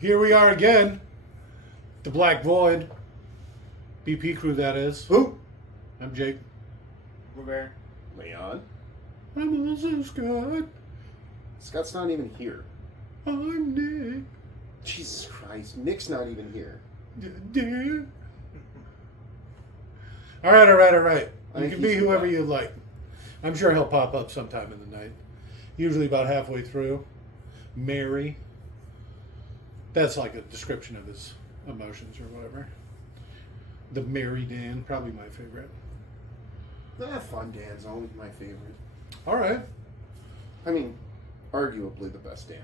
Here we are again. The Black Void. BP crew, that is. Who? I'm Jake. Robert. Leon. I'm also Scott. Scott's not even here. I'm Nick. Jesus Christ. Nick's not even here. Dude. All right. I You think can be he's whoever back. you like. I'm sure he'll pop up sometime in the night. Usually about halfway through. Mary. That's like a description of his emotions or whatever. The Mary Dan, probably my favorite. Fun Dan's always my favorite. All right. I mean, arguably the best Dan.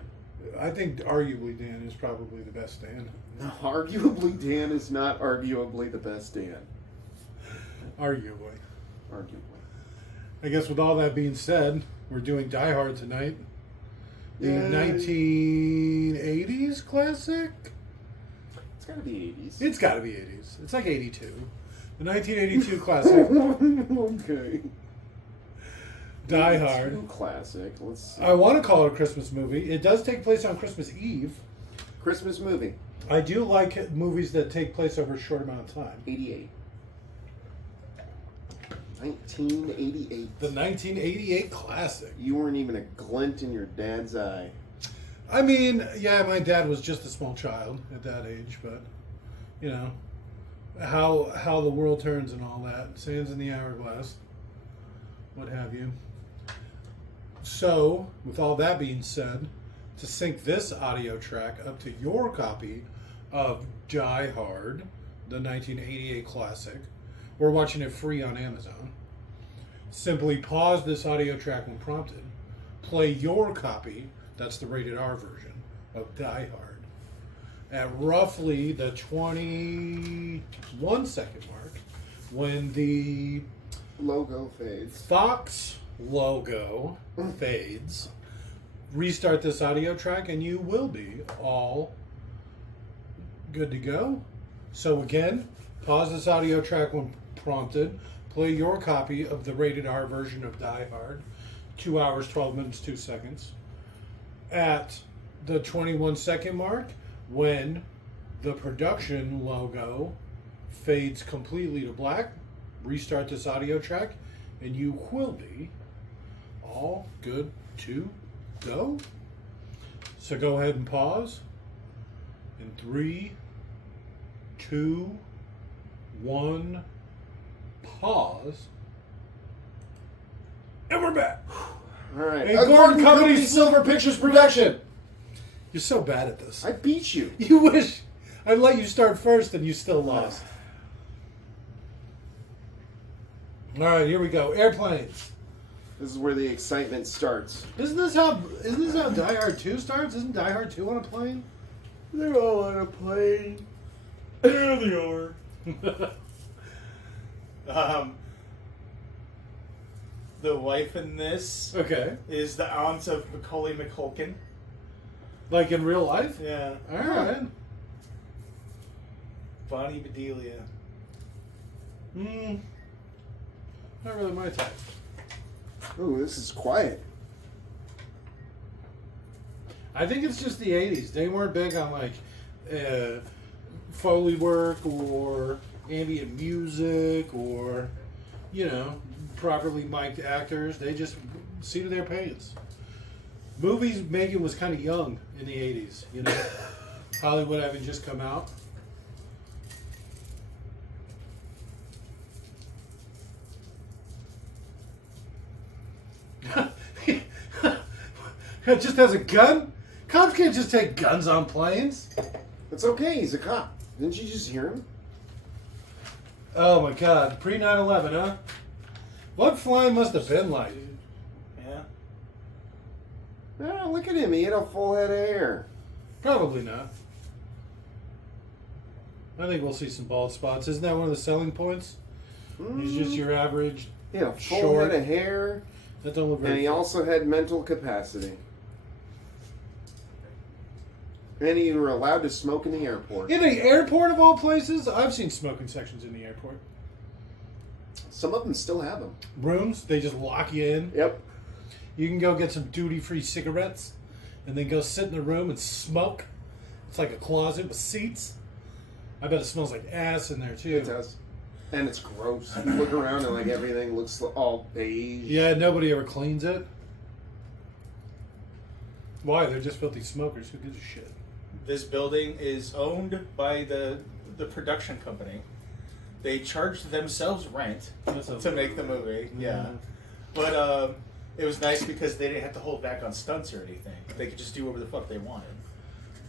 I think arguably Dan is probably the best Dan. No, arguably Dan is not arguably the best Dan. Arguably. Arguably. I guess with all that being said, we're doing Die Hard tonight. The Yay. 1980s classic? It's gotta be 80s. It's got to be 80s. It's like 82. The 1982 classic, Okay. Die Hard. True classic. Let's see. I want to call it a Christmas movie. It does take place on Christmas Eve. Christmas movie. I do like movies that take place over a short amount of time. 88. 1988. The 1988 classic. You weren't even a glint in your dad's eye. I mean, yeah, my dad was just a small child at that age, but you know how the world turns and all that. Sands in the hourglass, what have you. So, with all that being said, to sync this audio track up to your copy of Die Hard, the 1988 classic, we're watching it free on Amazon. Simply pause this audio track when prompted. Play your copy, that's the rated R version, of Die Hard, at roughly the 21 second mark when the Logo fades. Fox logo fades. Restart this audio track and you will be all good to go. So again, pause this audio track when prompted. Play your copy of the rated R version of Die Hard. 2 hours, 12 minutes, 2 seconds. At the 21 second mark, when the production logo fades completely to black, restart this audio track, and you will be all good to go. So go ahead and pause. In 3, 2, 1, pause. And we're back. All right. Hey, A Gordon Company Company Silver Pictures production. You're so bad at this. I beat you. You wish I'd let you start first and you still lost. All right, here we go. Airplanes. This is where the excitement starts. Isn't this how Die Hard 2 starts? Isn't Die Hard 2 on a plane? They're all on a plane. There they are. The wife in this Okay. is the aunt of Macaulay Culkin. Like in real life? Yeah. All right. Bonnie Bedelia. Not really my type. Ooh, this is quiet. I think it's just the 80s. They weren't big on like Foley work or ambient music or, you know, properly mic'd actors. They just see to their pants. Movies making was kind of young in the 80s, you know. Hollywood having just come out. It just has a gun? Cops can't just take guns on planes. It's okay. He's a cop. Didn't you just hear him? Oh my god, pre 9/11, huh? What flying must have been like? Yeah. Oh, look at him. He had a full head of hair. Probably not. I think we'll see some bald spots. Isn't that one of the selling points? He's just your average. He had a full Short. head of hair. That don't look And very. he also had mental capacity. And you were allowed to smoke in the airport. In the airport of all places, I've seen smoking sections in the airport. Some of them still have them. Rooms, they just lock you in. Yep. You can go get some duty-free cigarettes, and then go sit in the room and smoke It's like a closet with seats. I bet it smells like ass in there too. It does. And it's gross. You look around and like everything looks all beige. Yeah, nobody ever cleans it. Why? They're just filthy smokers. Who gives a shit? This building is owned by the production company. They charged themselves rent to make the movie. Yeah. But it was nice because they didn't have to hold back on stunts or anything. They could just do whatever the fuck they wanted.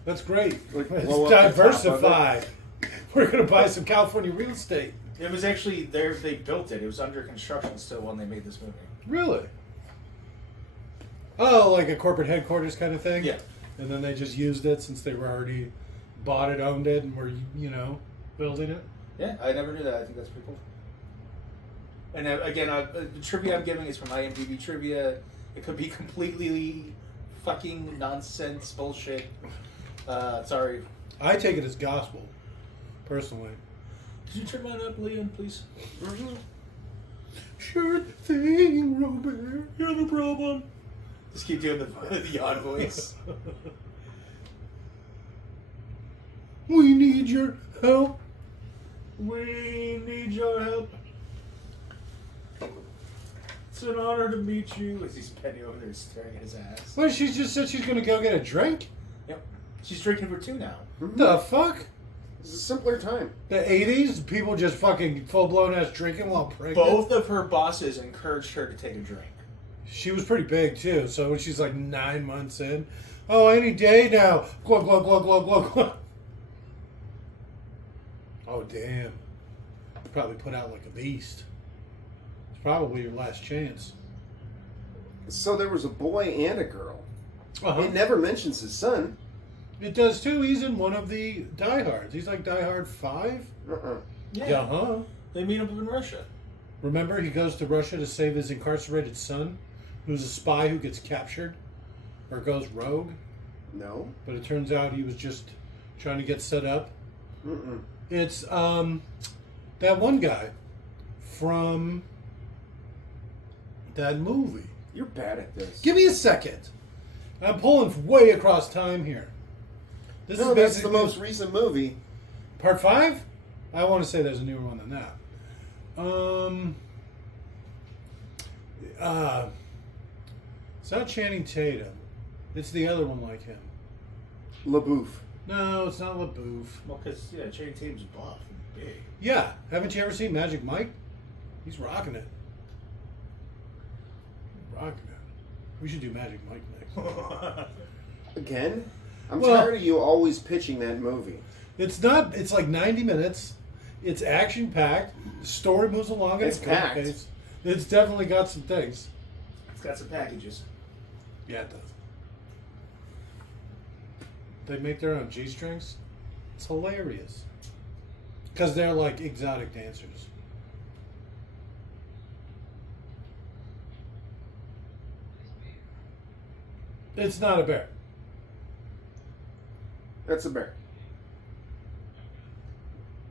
That's great. Like, It's blow up the top of diversified. We're going to buy some California real estate. It was actually there. They built it. It was under construction still when they made this movie. Really? Oh, like a corporate headquarters kind of thing? Yeah. And then they just used it since they were already bought it, owned it, and were, building it? Yeah, I never knew that. I think that's pretty cool. And again, the trivia I'm giving is from IMDb trivia. It could be completely fucking nonsense bullshit. Sorry. I take it as gospel, personally. Could you turn mine up, Leon, please? Mm-hmm. Sure thing, Robert. You're the problem. Just keep doing the odd voice. We need your help. We need your help. It's an honor to meet you. As he's bending over there staring at his ass. Well, she just said she's going to go get a drink? Yep. She's drinking for 2 now. The fuck? It's a simpler time. The 80s? People just fucking full-blown ass drinking while pregnant? Both of her bosses encouraged her to take a drink. She was pretty big, too. So when she's like 9 months in, oh, any day now. Glug, glug, glug, glug, glug, glug. Oh, damn. Probably put out like a beast. It's probably your last chance. So there was a boy and a girl. Uh-huh. It never mentions his son. It does, too. He's in one of the Die Hards. He's like Die Hard 5? Uh-uh. Yeah. Uh-huh. They meet up in Russia. Remember, he goes to Russia to save his incarcerated son, who's a spy who gets captured or goes rogue. No. But it turns out he was just trying to get set up. Mm-mm. It's that one guy from that movie. You're bad at this. Give me a second. I'm pulling way across time here. This No, is that's the basically most recent movie. part 5. I want to say there's a newer one than that. It's not Channing Tatum. It's the other one like him. LaBouffe. No, it's not LaBouffe. Well, because, yeah, Channing Tatum's buff and big. Yeah, haven't you ever seen Magic Mike? He's rocking it. Rocking it. We should do Magic Mike next. Again? I'm Well- tired of you always pitching that movie. It's not. It's like 90 minutes. It's action packed. The story moves along at It's a quick packed. pace. It's definitely got some things. It's got some packages. Yeah, it does. They make their own G-strings. It's hilarious. Because they're like exotic dancers. It's not a bear. That's a bear.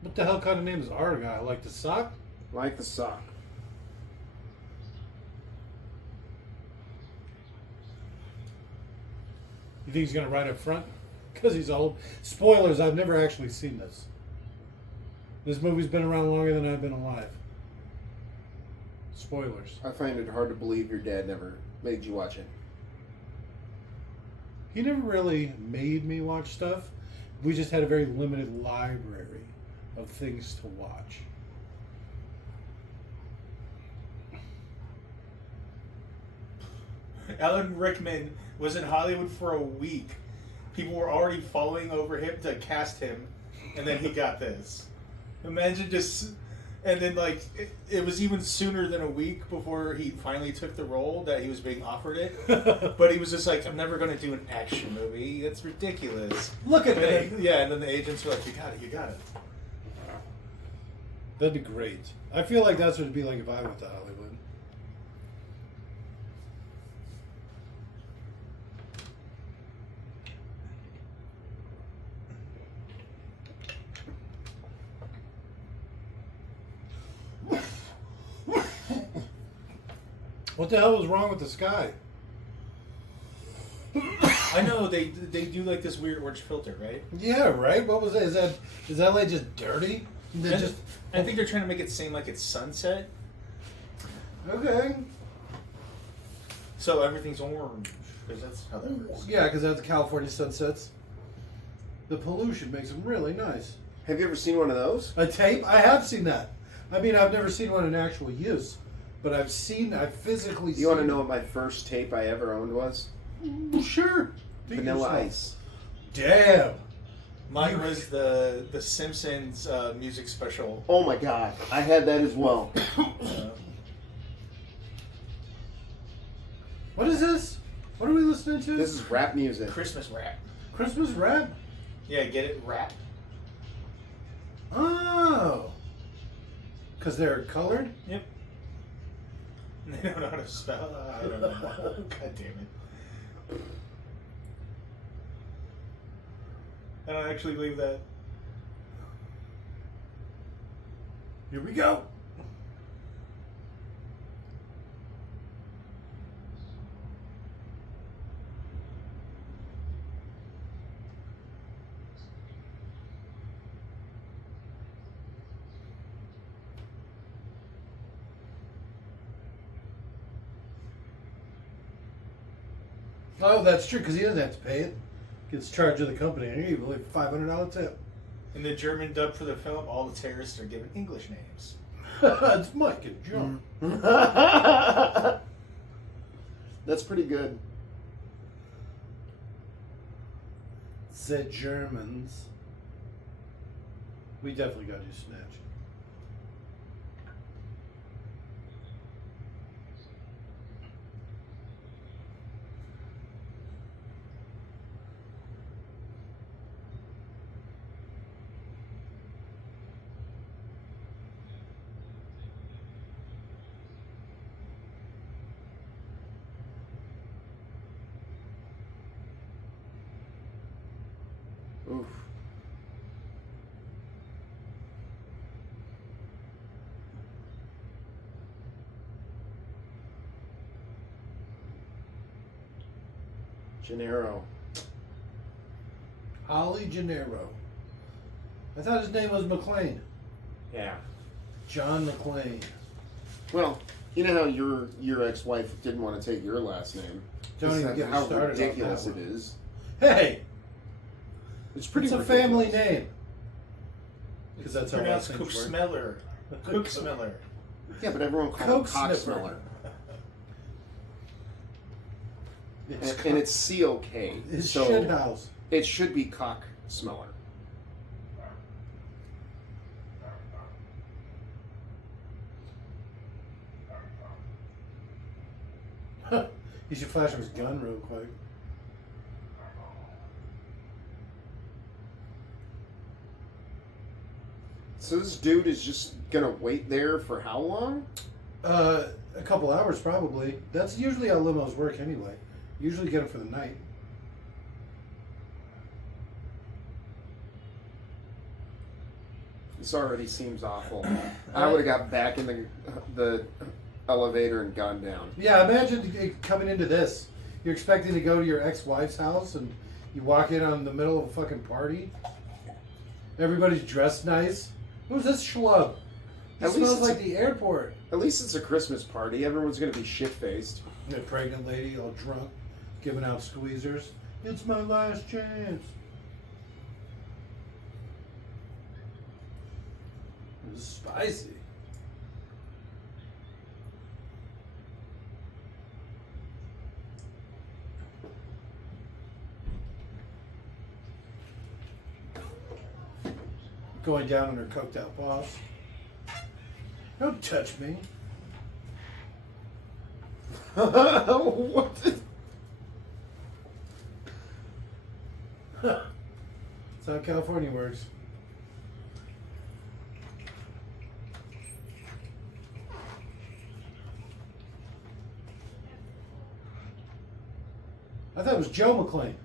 What the hell kind of name is our guy? Like the sock? Like the sock. You think he's going to ride up front? Because he's old. Spoilers, I've never actually seen this. This movie's been around longer than I've been alive. Spoilers. I find it hard to believe your dad never made you watch it. He never really made me watch stuff. We just had a very limited library of things to watch. Alan Rickman was in Hollywood for a week. People were already falling over him to cast him, and then he got this. Imagine just, and then like it was even sooner than a week before he finally took the role that he was being offered it. But he was just like, I'm never going to do an action movie. That's ridiculous. Look at And me. then, yeah, and then the agents were like, you got it, you got it. That'd be great. I feel like that's what it'd be like if I went to Hollywood. What the hell was wrong with the sky? I know they do like this weird orange filter, right? Yeah, right. What was that? Is that like just dirty? They And just I think they're trying to make it seem like it's sunset, okay. so everything's orange because that's how that works. Yeah, because that's California sunsets. The pollution makes them really nice. Have you ever seen one of those? A tape? I have seen that. I mean, I've never seen one in actual use, but I've physically seen. You want to know what my first tape I ever owned was? Sure. Do Vanilla yourself. Ice. Damn. Mine was the Simpsons music special. Oh my god, I had that as well. What is this? What are we listening to? This is rap music. Christmas rap. Christmas rap? Yeah, get it? Rap. Oh. Because they're colored? Yep. They don't know how to spell. I don't know. God damn it. I don't actually believe that. Here we go. Oh, that's true, because he doesn't have to pay it. Gets charged to the company. And you believe $500 tip. In the German dub for the film, all the terrorists are given English names. It's Mike and John. That's pretty good. The Germans. We definitely got to do Snatch. Oof. Gennaro. Holly Gennaro. I thought his name was McLean. Yeah. John McLean. Well, you know how your ex-wife didn't want to take your last name. Don't This even is get me how started on ridiculous that it one. is. Hey! It's pretty. It's a ridiculous. family name. Because that's how Pronounced last Cook names work. Smeller. Cook Smeller. Yeah, but everyone calls Coke him cock sniffer. smeller. It's And it's C-O-K. His so shit house. it should be cock smeller. He should flash him his gun real quick. So this dude is just gonna wait there for how long? A couple hours probably. That's usually how limos work anyway. Usually get them for the night. This already seems awful. I would have got back in the elevator and gone down. Yeah, imagine coming into this. You're expecting to go to your ex-wife's house and you walk in on the middle of a fucking party. Everybody's dressed nice. Who's this schlub? It At least smells it's like the airport. At least it's a Christmas party. Everyone's gonna be shit-faced. A pregnant lady, all drunk, giving out squeezers. It's my last chance. It was spicy. Going down on her coked out boss. Don't touch me. What? That's how California works. I thought it was Joe McLean.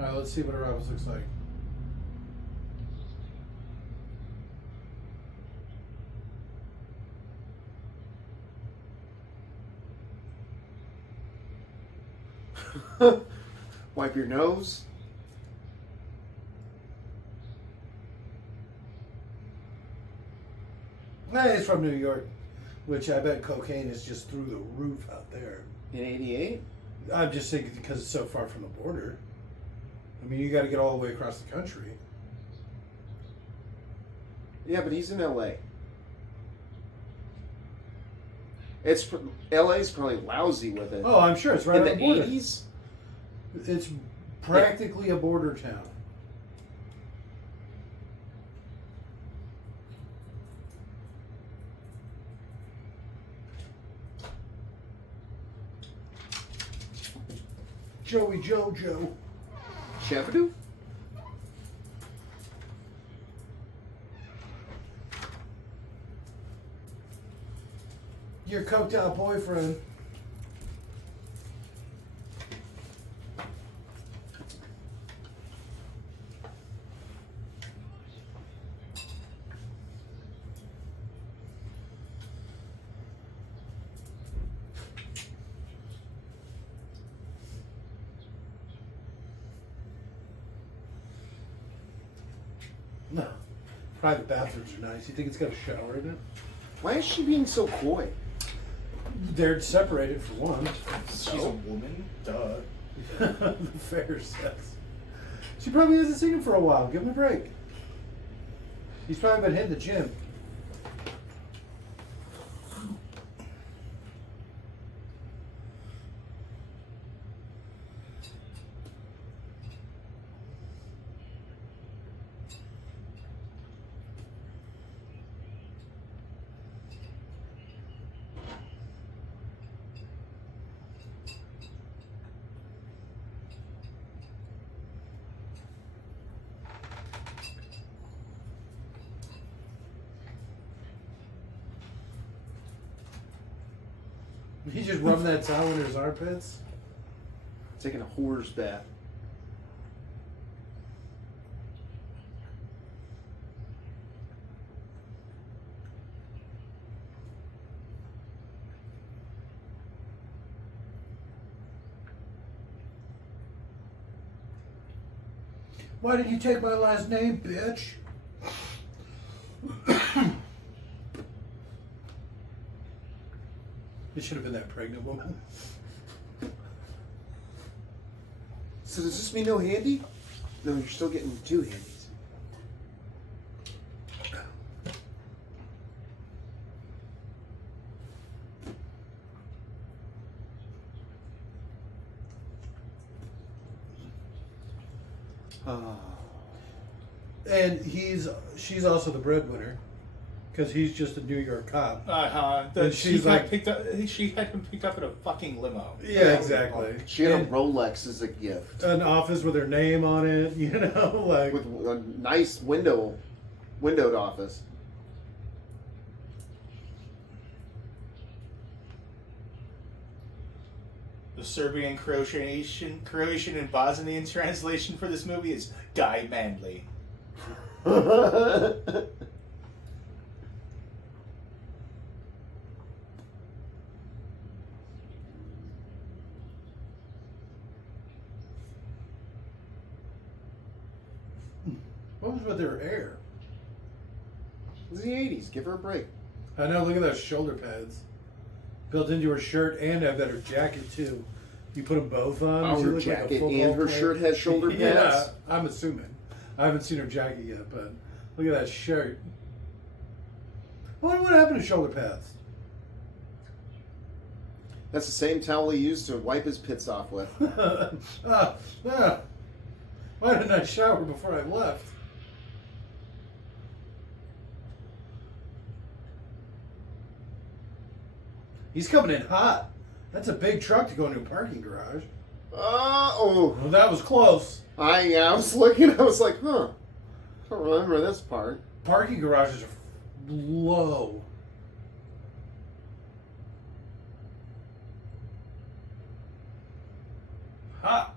All right, let's see what Arrivals looks like. Wipe your nose. Hey, it's from New York, which I bet cocaine is just through the roof out there. In 88? I'm just thinking because it's so far from the border. I mean, you got to get all the way across the country. Yeah, but he's in LA. LA's probably lousy with it. Oh, I'm sure it's right in on the the border. 80s? It's practically a border town. Joey Jojo. Shabadoo? Your coked out boyfriend. No. Private bathrooms are nice. You think it's got a shower in it? Why is she being so coy? They're separated for one. She's a woman. Duh. The fair sex. She probably hasn't seen him for a while. Give him a break. He's probably been hitting the gym. He just rubbed that towel in his armpits. Taking a whore's bath. Why did you take my last name, bitch? It should have been that pregnant woman. So does this mean no handy? No, you're still getting two handies. And she's also the breadwinner, because he's just a New York cop. And she's like, she had him picked up in a fucking limo. yeah, exactly. She had a And Rolex as a gift. an office with her name on it, you know, like. With a nice windowed office. The Serbian, Croatian, and Bosnian translation for this movie is Guy Manley. What was with her hair? It's the 80s. Give her a break. I know, look at those shoulder pads. Built into her shirt and I bet her jacket too. You put them both on. Oh, she her looks like a jacket football and her player. shirt has shoulder pads? Yeah, I'm assuming. I haven't seen her jacket yet, but look at that shirt. I wonder what happened to shoulder pads. That's the same towel he used to wipe his pits off with. Why didn't I shower before I left? He's coming in hot. That's a big truck to go into a parking garage. Oh, Well, that was close. I was looking. I was like, huh. I don't remember this part. Parking garages are low. Hot.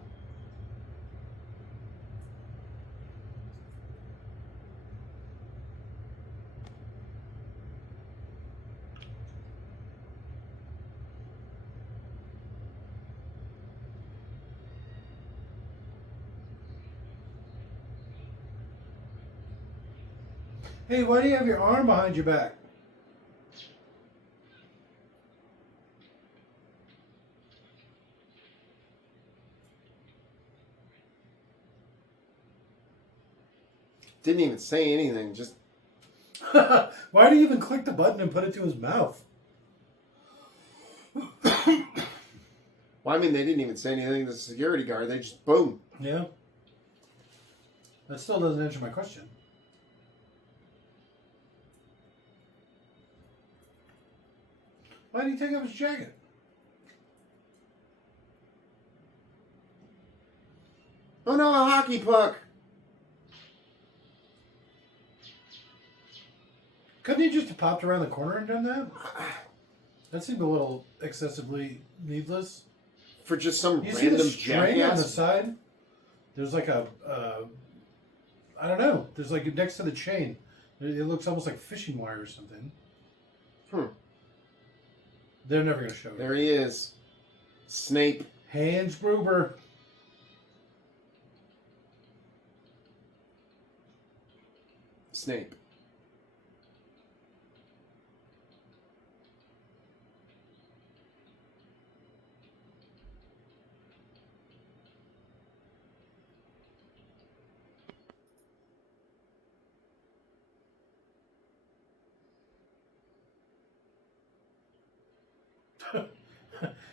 Hey, why do you have your arm behind your back? Didn't even say anything. Just Why do you even click the button and put it to his mouth? well, I mean, they didn't even say anything to the security guard. They just boom. Yeah. That still doesn't answer my question. Why did he take off his jacket? Oh no, a hockey puck. Couldn't he just have popped around the corner and done that? That seemed a little excessively needless. For just some You see random the string on the jackass. side? There's like a, I don't know. There's like next to the chain. It looks almost like fishing wire or something. They're never going to show it. There he is. Snape. Hans Gruber. Snape.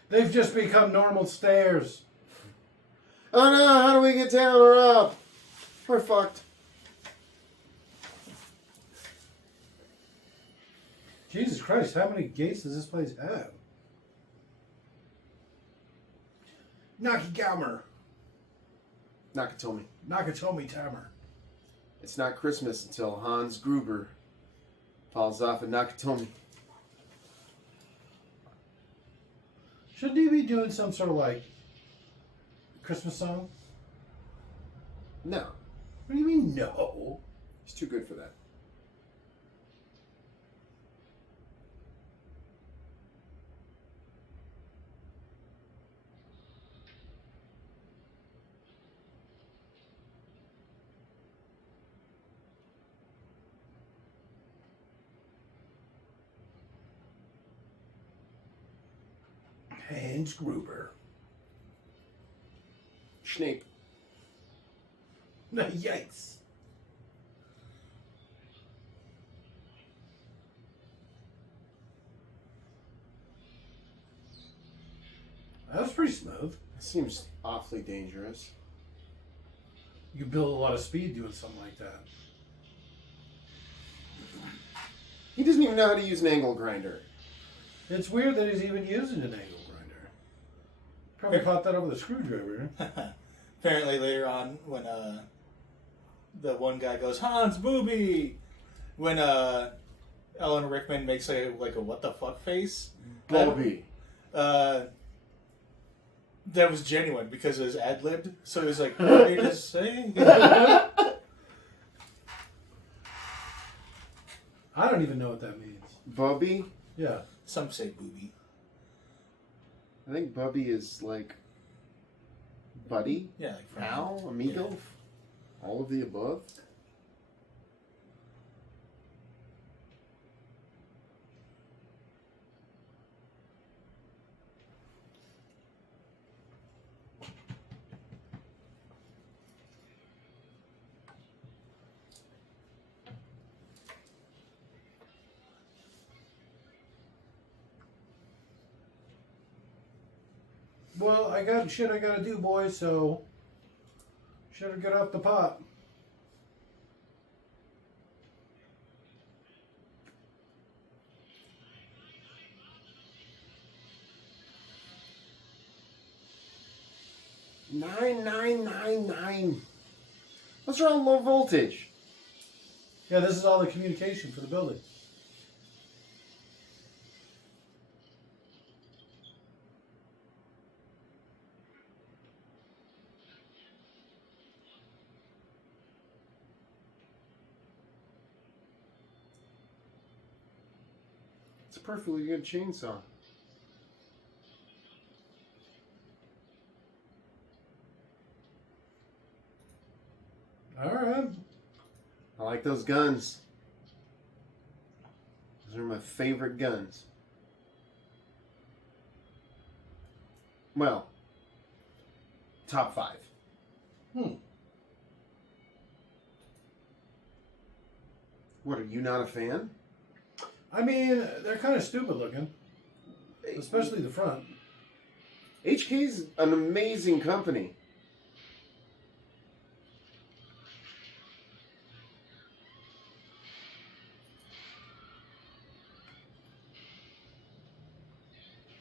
They've just become normal stairs. Oh no, how do we get down or up? We're fucked. Jesus Christ, how many gates does this place have? Nakagamer. Nakatomi. Nakatomi Timer. It's not Christmas until Hans Gruber falls off at Nakatomi. Shouldn't he be doing some sort of like Christmas song? No, What do you mean, no? he's too good for that. Hans Gruber. Snape. Yikes. That was pretty smooth. Seems awfully dangerous. You build a lot of speed doing something like that. He doesn't even know how to use an angle grinder. It's weird that he's even using an angle grinder. Probably caught that up with a screwdriver. Apparently later on when the one guy goes, Hans Booby, when Ellen Rickman makes a what the fuck face. Bobby. That was genuine because it was ad-libbed. So he was like, what did you just say? I don't even know what that means. Bubby? Yeah. Some say booby. I think Bubby is like buddy, Yeah, like friend. pal, amigo, all of the above. Well, I got shit I gotta do, boys, so should have get off the pot. $9,999. What's wrong with low voltage? Yeah, this is all the communication for the building. It's a perfectly good chainsaw. All right. I like those guns. Those are my favorite guns. Well, top 5. What, are you not a fan? I mean, they're kind of stupid looking, especially the front. HK's an amazing company.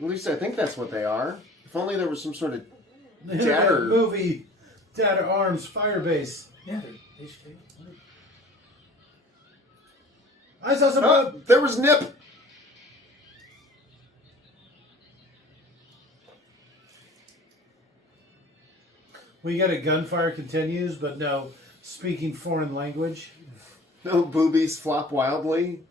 At least I think that's what they are. If only there was some sort of Datter movie, Datter Arms Firebase. Yeah, they're HK. I saw some. Oh, there was Nip. We get a gunfire continues, but no speaking foreign language. No boobies flop wildly.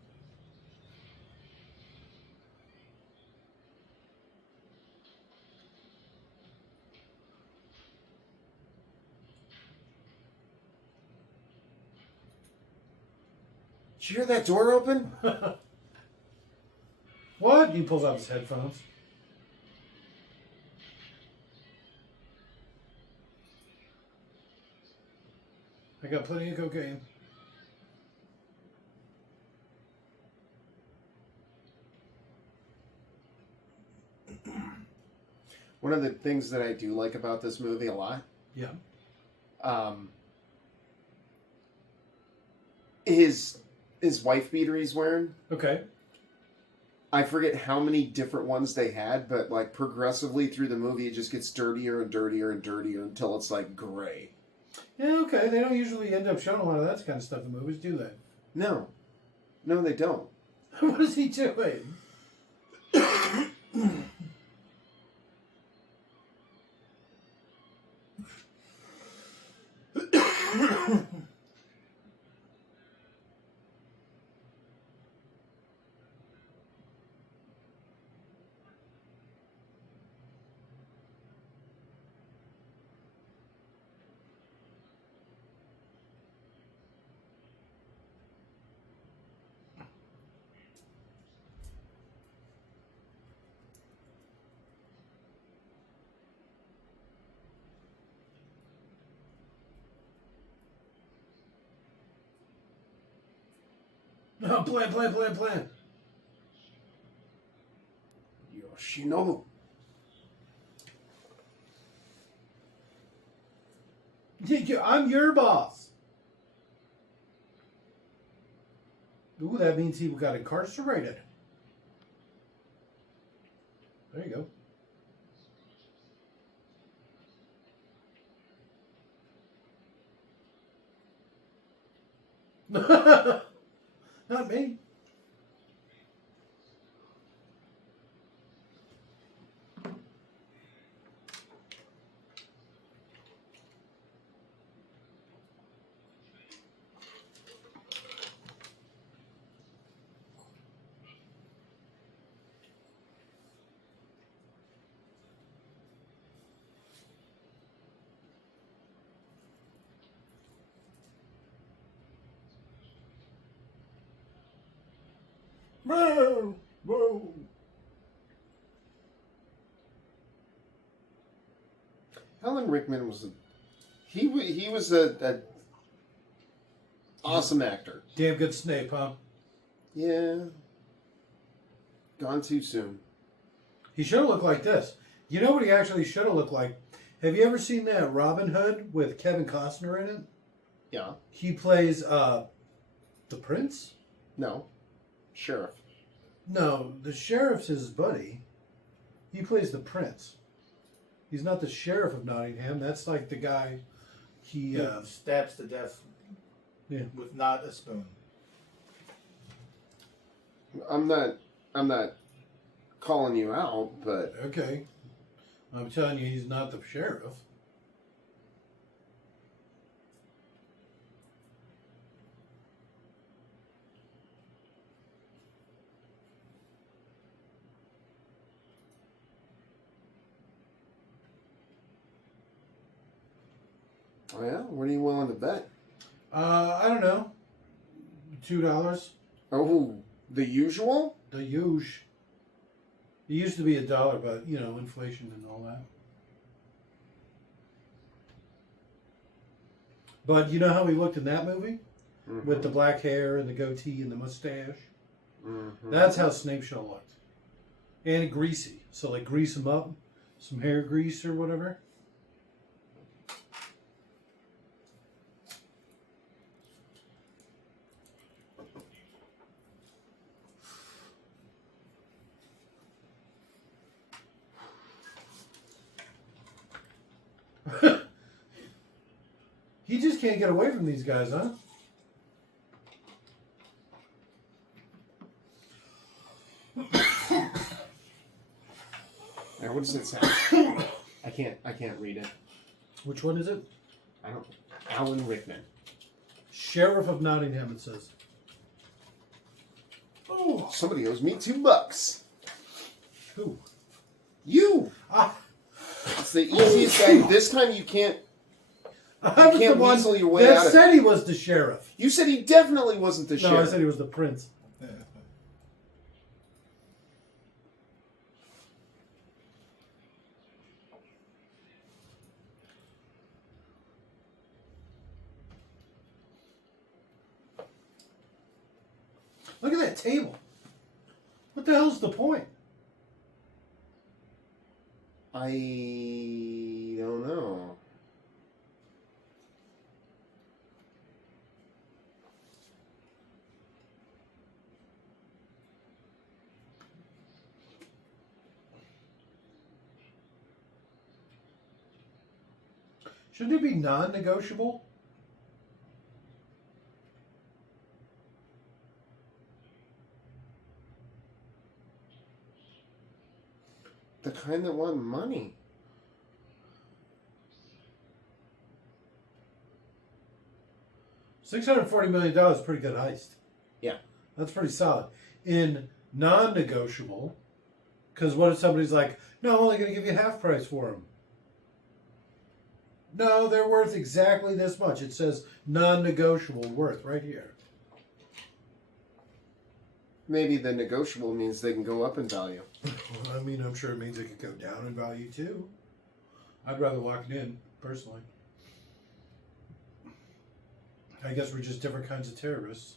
Did you hear that door open? What? He pulls out his headphones. I got plenty of cocaine. One of the things that I do like about this movie a lot, Yeah. his wife beater he's wearing. Okay. I forget how many different ones they had, but like progressively through the movie, it just gets dirtier and dirtier and dirtier until it's like gray. Yeah, okay. They don't usually end up showing a lot of that kind of stuff in movies, do they? No, they don't. What is he doing? No, plan. Yoshinobu. I'm your boss. Ooh, that means he got incarcerated. There you go. Not me. Whoa! Whoa! Alan Rickman was he was a awesome actor. Damn good Snape, huh? Yeah. Gone too soon. He should have looked like this. You know what he actually should have looked like? Have you ever seen that Robin Hood with Kevin Costner in it? Yeah. He plays the prince? No. Sheriff. No, the sheriff's his buddy. He plays the prince. He's not the sheriff of Nottingham. That's like the guy he stabs to death with not a spoon. I'm not calling you out, but okay. I'm telling you, he's not the sheriff. oh yeah, what are you willing to bet? I don't know. $2. Oh, The usual? The huge. It used to be $1, but inflation and all that. But you know how he looked in that movie? Mm-hmm. With the black hair and the goatee and the mustache? Mm-hmm. That's how Snape Shaw looked. And greasy. So like grease him up. Some hair grease or whatever. He just can't get away from these guys, huh? Now, what does it say? I can't read it. Which one is it? I don't. Alan Rickman. Sheriff of Nottingham, it says. Oh, somebody owes me $2. Who? You. Ah, It's the easiest guy. This time you can't. I was can't the one weasel your way that out of said he was the sheriff. You said he definitely wasn't the No, sheriff. I said he was the prince. Look at that table. What the hell's the point? I don't know. Shouldn't it be non-negotiable? The kind that want money. $640 million is pretty good heist. Yeah. That's pretty solid. In non-negotiable, because what if somebody's like, no, I'm only going to give you half price for them. No, they're worth exactly this much. It says non-negotiable worth right here. Maybe the negotiable means they can go up in value. Well, I mean, I'm sure it means it could go down in value too. I'd rather lock it in, personally. I guess we're just different kinds of terrorists.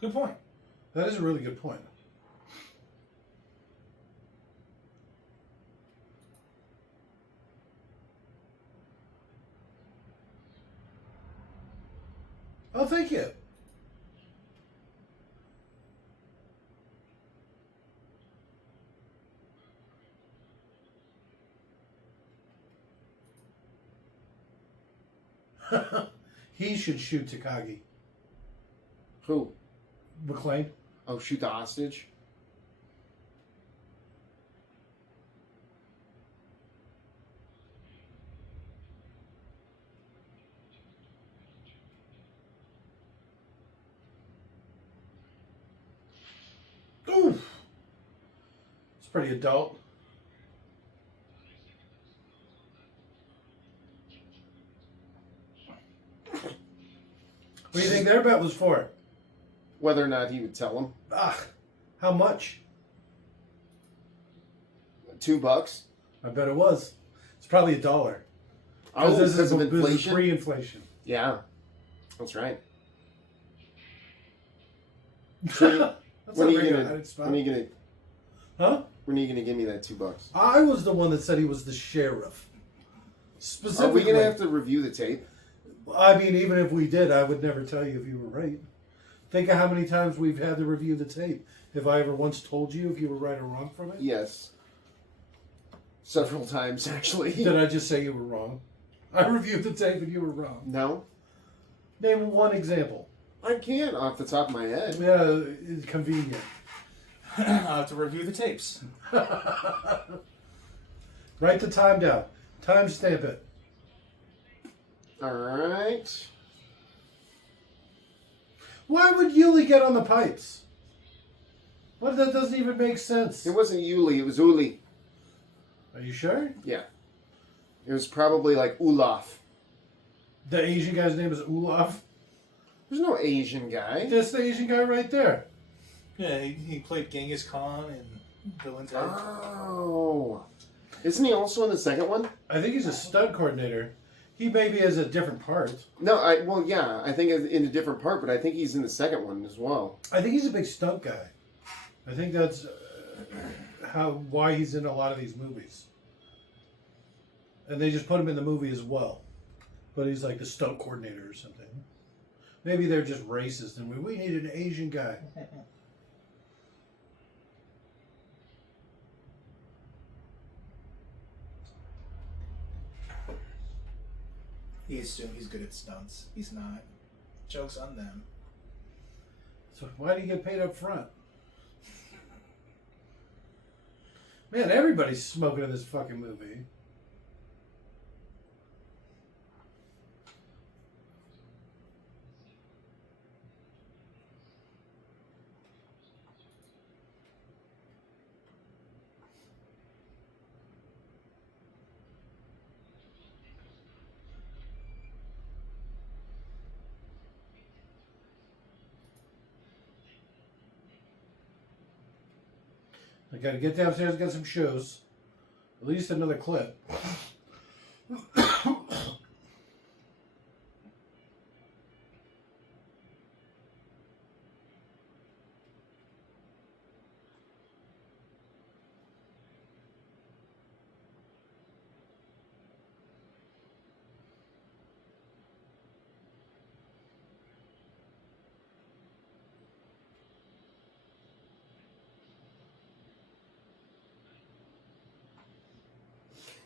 Good point. That is a really good point. Oh, thank you. He should shoot Takagi. Who? McLean. Oh, shoot the hostage? Oof. It's pretty adult. What do you think their bet was for? Whether or not he would tell him. Ah, how much? $2? I bet it was. It's probably $1. Oh, This because of is inflation? pre-inflation. Yeah. That's right. That's When not are you very gonna? good. It's When are you gonna? Huh? When are you gonna give me that $2? I was the one that said he was the sheriff. Are Specifically. we gonna have to review the tape? I mean, even if we did, I would never tell you if you were right. Think of how many times we've had to review the tape. Have I ever once told you if you were right or wrong from it? Yes. Several times, actually. Did I just say you were wrong? I reviewed the tape and you were wrong. No, Name one example. I can't off the top of my head. Yeah, it's convenient. I'll have to review the tapes. Write the time down. Time stamp it. All right. Why would Yuli get on the pipes? What? That doesn't even make sense. It wasn't Yuli, it was Uli. Are you sure? Yeah. It was probably like Olaf. The Asian guy's name is Olaf. There's no Asian guy. That's the Asian guy right there. Yeah, he played Genghis Khan and Bill and Ted. Oh. Isn't he also in the second one? I think he's a stunt coordinator. He maybe has a different part. No, I think in a different part, but I think he's in the second one as well. I think he's a big stunt guy. I think that's why he's in a lot of these movies. And they just put him in the movie as well. But he's like the stunt coordinator or something. Maybe they're just racist and we need an Asian guy. He assumed he's good at stunts. He's not. Joke's on them. So why do you get paid up front? Man, everybody's smoking in this fucking movie. I gotta get downstairs and get some shoes. At least another clip.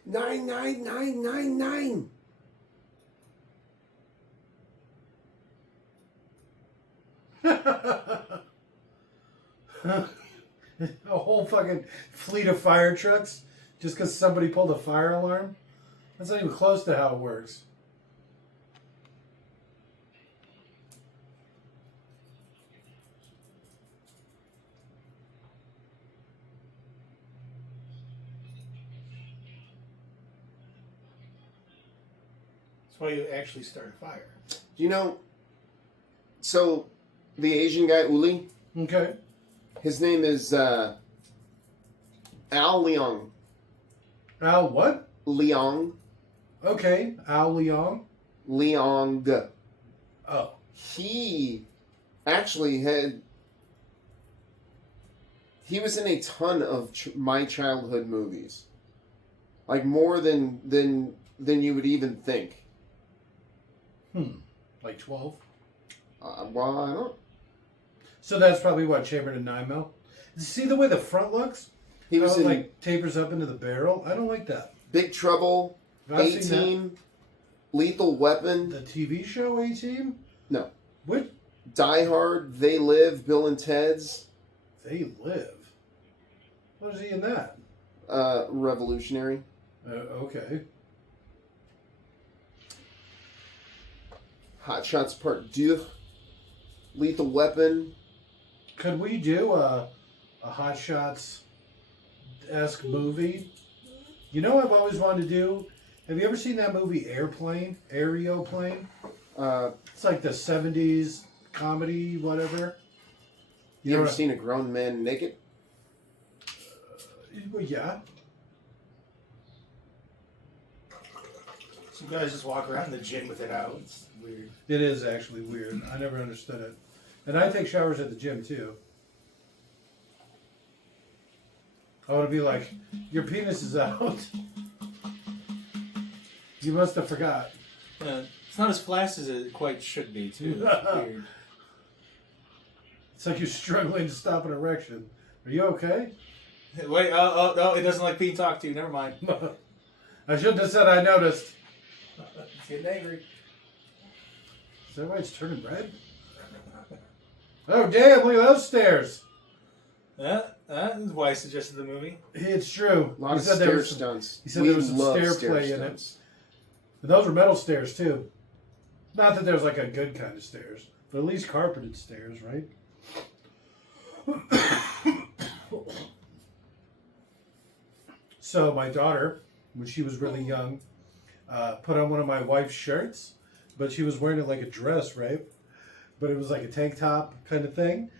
$9,999. A whole fucking fleet of fire trucks just because somebody pulled a fire alarm? That's not even close to how it works. That's why you actually start a fire. Do you know? So, the Asian guy Uli, Okay. his name is Al Leong. Al what? Leong. Okay. Al Leong. Leong. Oh. He actually he was in a ton of my childhood movies, like more than you would even think. Like 12? Well, I don't. So that's probably what, chambered in 9mm? See the way the front looks? He was How it, in like tapers up into the barrel? I don't like that. Big Trouble, I've seen A-Team, Lethal Weapon. The TV show A-Team? No. What? Die Hard, They Live, Bill and Ted's. They Live? What is he in that? Revolutionary. Okay. Hot Shots Part 2. Lethal Weapon. Could we do a Hot Shots-esque movie? You know what I've always wanted to do? Have you ever seen that movie Airplane? Aeroplane? It's like the 70s comedy, whatever. You know ever what- seen a grown man naked? Well, yeah. Some guys just walk around the gym with it out. It's weird. It is actually weird. I never understood it. And I take showers at the gym, too. I want to be like, your penis is out. You must have forgot. It's not as fast as it quite should be, too. It's weird. It's like you're struggling to stop an erection. Are you okay? Wait, oh, it doesn't like being talked to. Never mind. I shouldn't have said I noticed. It's getting angry. Is that why it's turning red? Oh, damn, look at those stairs. That is why I suggested the movie. It's true. A lot of there stair was some- stunts. he said We there was some love stair play in it. stunts. And those were metal stairs, too. Not that there's like a good kind of stairs, but at least carpeted stairs, right? So my daughter, when she was really young, put on one of my wife's shirts, but she was wearing it like a dress, right? But it was like a tank top kind of thing,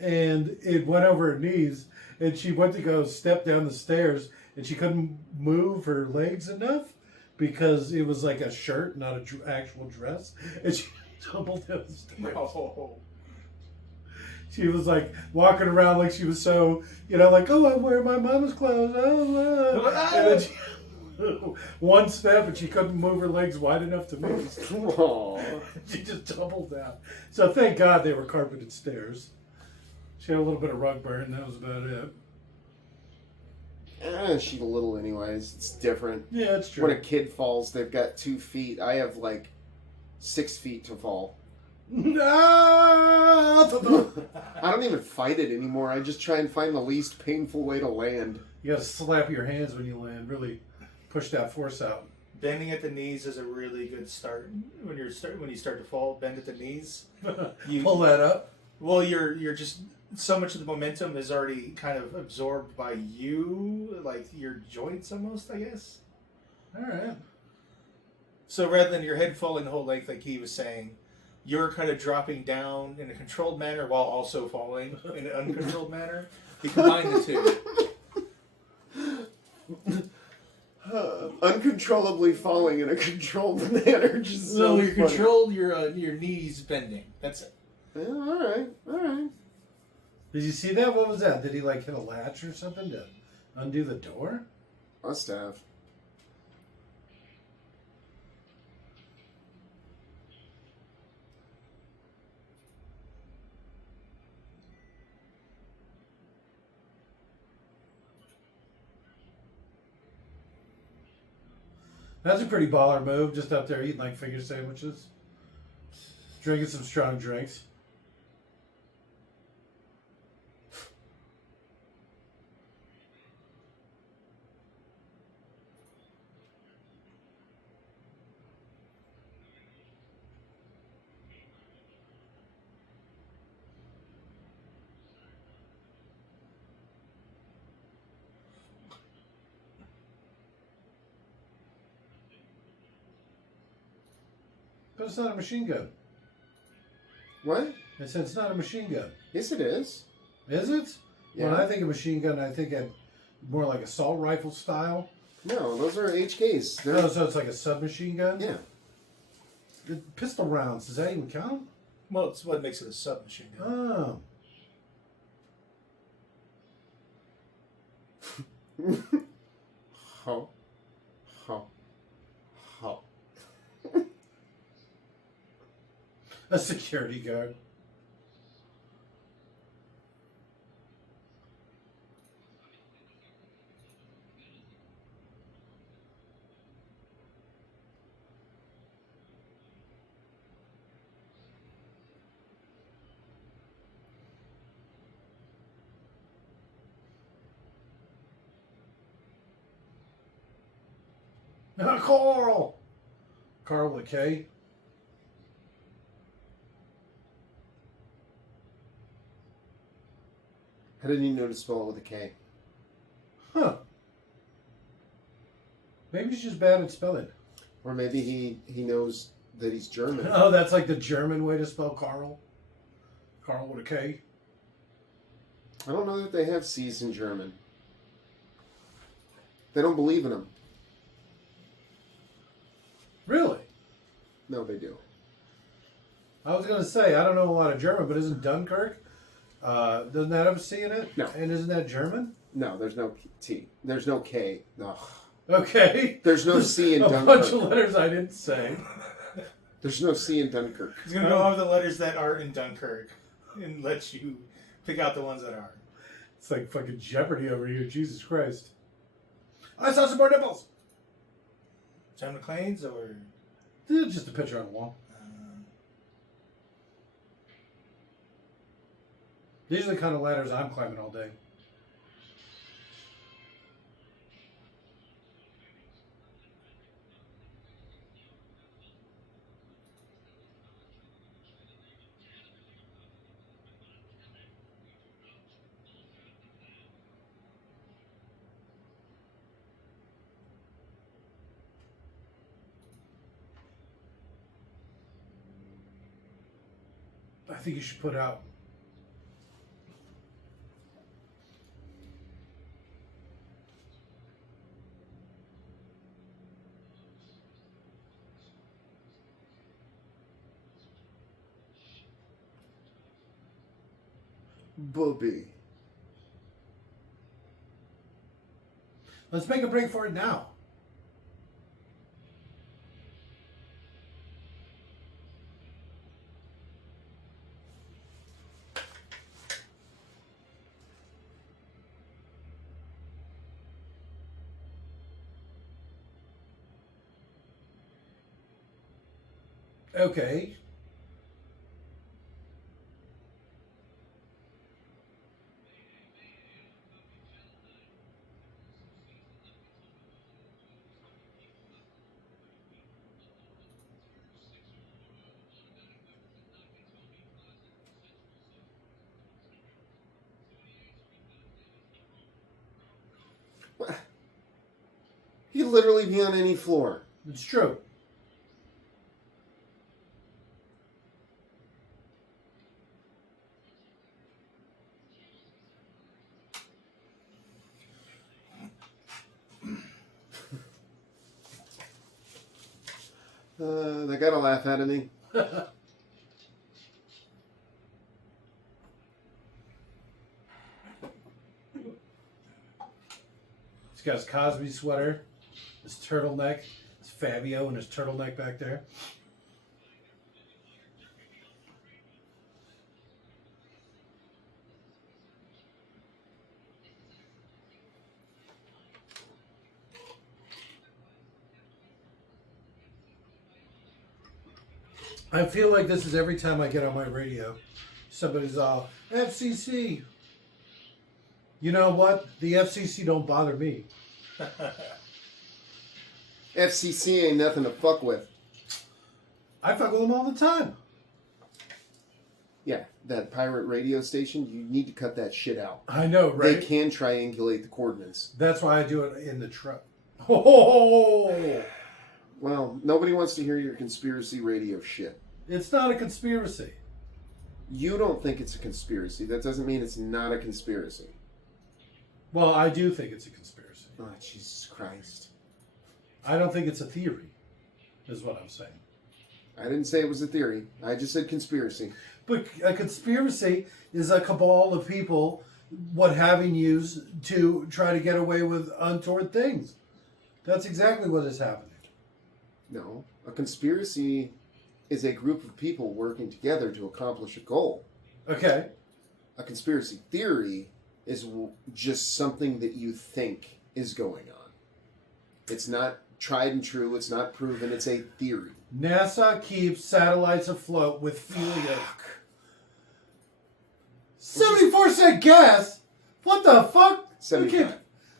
and it went over her knees, and she went to go step down the stairs, and she couldn't move her legs enough because it was like a shirt, not an actual dress, and she tumbled down the stairs. Oh. She was like walking around like she was so, like, oh, I'm wearing my mama's clothes. Oh, and then she, one step and she couldn't move her legs wide enough to move. She just tumbled down. So thank God they were carpeted stairs. She had a little bit of rug burn. That was about it. She's a little anyways. It's different. Yeah, it's true. When a kid falls, they've got 2 feet. I have like 6 feet to fall. I don't even fight it anymore. I just try and find the least painful way to land. You gotta slap your hands when you land. Really push that force out. Bending at the knees is a really good start. When you start to fall, bend at the knees. You pull that up. Well, you're just so much of the momentum is already kind of absorbed by you, like your joints almost, I guess. All right. So rather than your head falling the whole length, like he was saying, you're kind of dropping down in a controlled manner while also falling in an uncontrolled manner. You combine the two. Uncontrollably falling in a controlled manner. Just so you're funny. controlled. Your knees bending. That's it. Yeah, all right. Did you see that? What was that? Did he like hit a latch or something to undo the door? Must have. That's a pretty baller move, just up there eating like finger sandwiches. Drinking some strong drinks. But it's not a machine gun. What? I said it's not a machine gun. Yes, it is. Is it? Yeah. When I think of machine gun, I think of more like assault rifle style. No, those are HKs. They're... Oh, so it's like a submachine gun? Yeah. The pistol rounds, does that even count? Well, it's what makes it a submachine gun. Oh. Ho. A security guard. Carl! Carl with a K. How did you know to spell it with a K? Huh. Maybe he's just bad at spelling. Or maybe he knows that he's German. Oh, that's like the German way to spell Carl. Carl with a K. I don't know that they have C's in German. They don't believe in them. Really? No, they do. I was going to say, I don't know a lot of German, but isn't Dunkirk? Doesn't that have a C in it? No. And isn't that German? No, there's no T. There's no K. Ugh. Okay. There's no C in a Dunkirk. bunch of letters I didn't say. There's no C in Dunkirk. He's going to go over the letters that are in Dunkirk and let you pick out the ones that are. It's like fucking Jeopardy over here. Jesus Christ. I saw some more nipples. John McClane's or... Just a picture on the wall. These are the kind of ladders I'm climbing all day. I think you should put out. Booby. Let's make a break for it now. Okay. He'd literally be on any floor. It's true. They gotta laugh out of me. He's got his Cosby sweater, his turtleneck, his Fabio and his turtleneck back there. I feel like this is every time I get on my radio. Somebody's all, FCC. You know what? The FCC don't bother me. FCC ain't nothing to fuck with. I fuck with them all the time. Yeah, that pirate radio station, you need to cut that shit out. I know, right? They can triangulate the coordinates. That's why I do it in the truck. Oh! Well, nobody wants to hear your conspiracy radio shit. It's not a conspiracy. You don't think it's a conspiracy. That doesn't mean it's not a conspiracy. Well, I do think it's a conspiracy. Oh, Jesus Christ. I don't think it's a theory, is what I'm saying. I didn't say it was a theory. I just said conspiracy. But a conspiracy is a cabal of people, what having used to try to get away with untoward things. That's exactly what is happening. No. A conspiracy is a group of people working together to accomplish a goal. Okay. A conspiracy theory is just something that you think is going on. It's not tried and true. It's not proven. It's a theory. NASA keeps satellites afloat with helium. 74-cent gas? What the fuck? 75.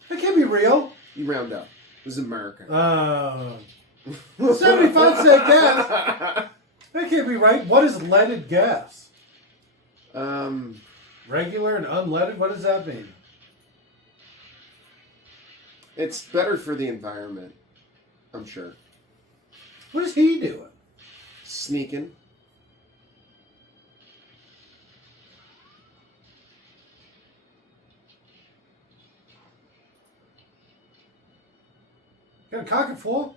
That can't be real. You round up. This is America. 75-cent gas? That can't be right. What is leaded gas? Regular and unleaded? What does that mean? It's better for the environment, I'm sure. What is he doing? Sneaking. Got a cock and full?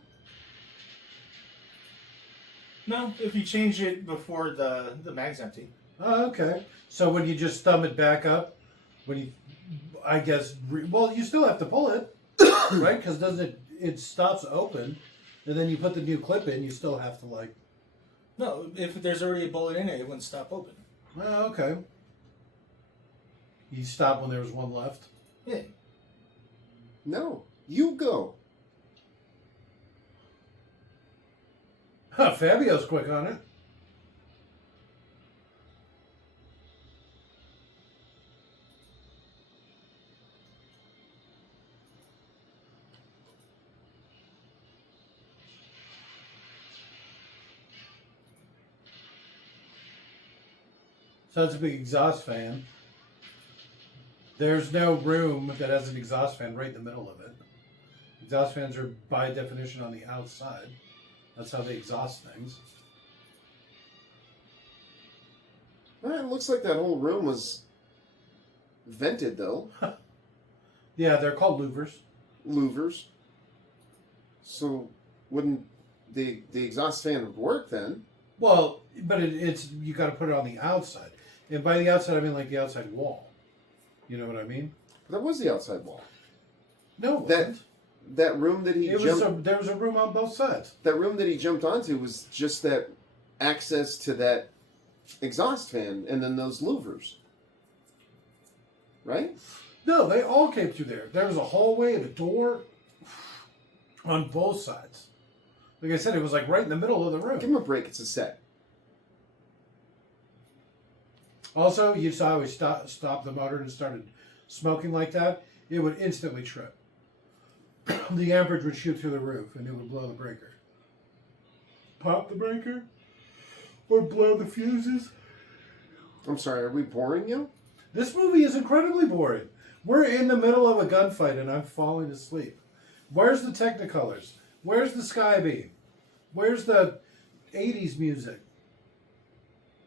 No, if you change it before the mag's empty. Oh, okay. So when you just thumb it back up, when you, I guess, well, you still have to pull it, right? Because doesn't it stops open, and then you put the new clip in. You still have to like. No, if there's already a bullet in it, it wouldn't stop open. Oh, okay. You stop when there was one left. Yeah. No, you go. Huh, Fabio's quick on it. So it's a big exhaust fan. There's no room that has an exhaust fan right in the middle of it. Exhaust fans are by definition on the outside. That's how they exhaust things. It looks like that whole room was vented, though. Yeah, they're called louvers. Louvers. So wouldn't the exhaust fan would work then? Well, but it's you got to put it on the outside, and by the outside I mean like the outside wall. You know what I mean? That was the outside wall. No, it That wasn't. that room that he It jumped. was there was a room on both sides. That room that he jumped onto was just that access to that exhaust fan, and then those louvers. Right? No, they all came through there. There was a hallway and a door on both sides. Like I said, it was like right in the middle of the room. Give him a break. It's a set. Also, you saw how he stopped the motor and started smoking like that. It would instantly trip. The amperage would shoot through the roof and it would blow the breaker. Pop the breaker or blow the fuses. I'm sorry. Are we boring you? This movie is incredibly boring. We're in the middle of a gunfight and I'm falling asleep. Where's the Technicolors? Where's the Skybeam? Where's the 80s music?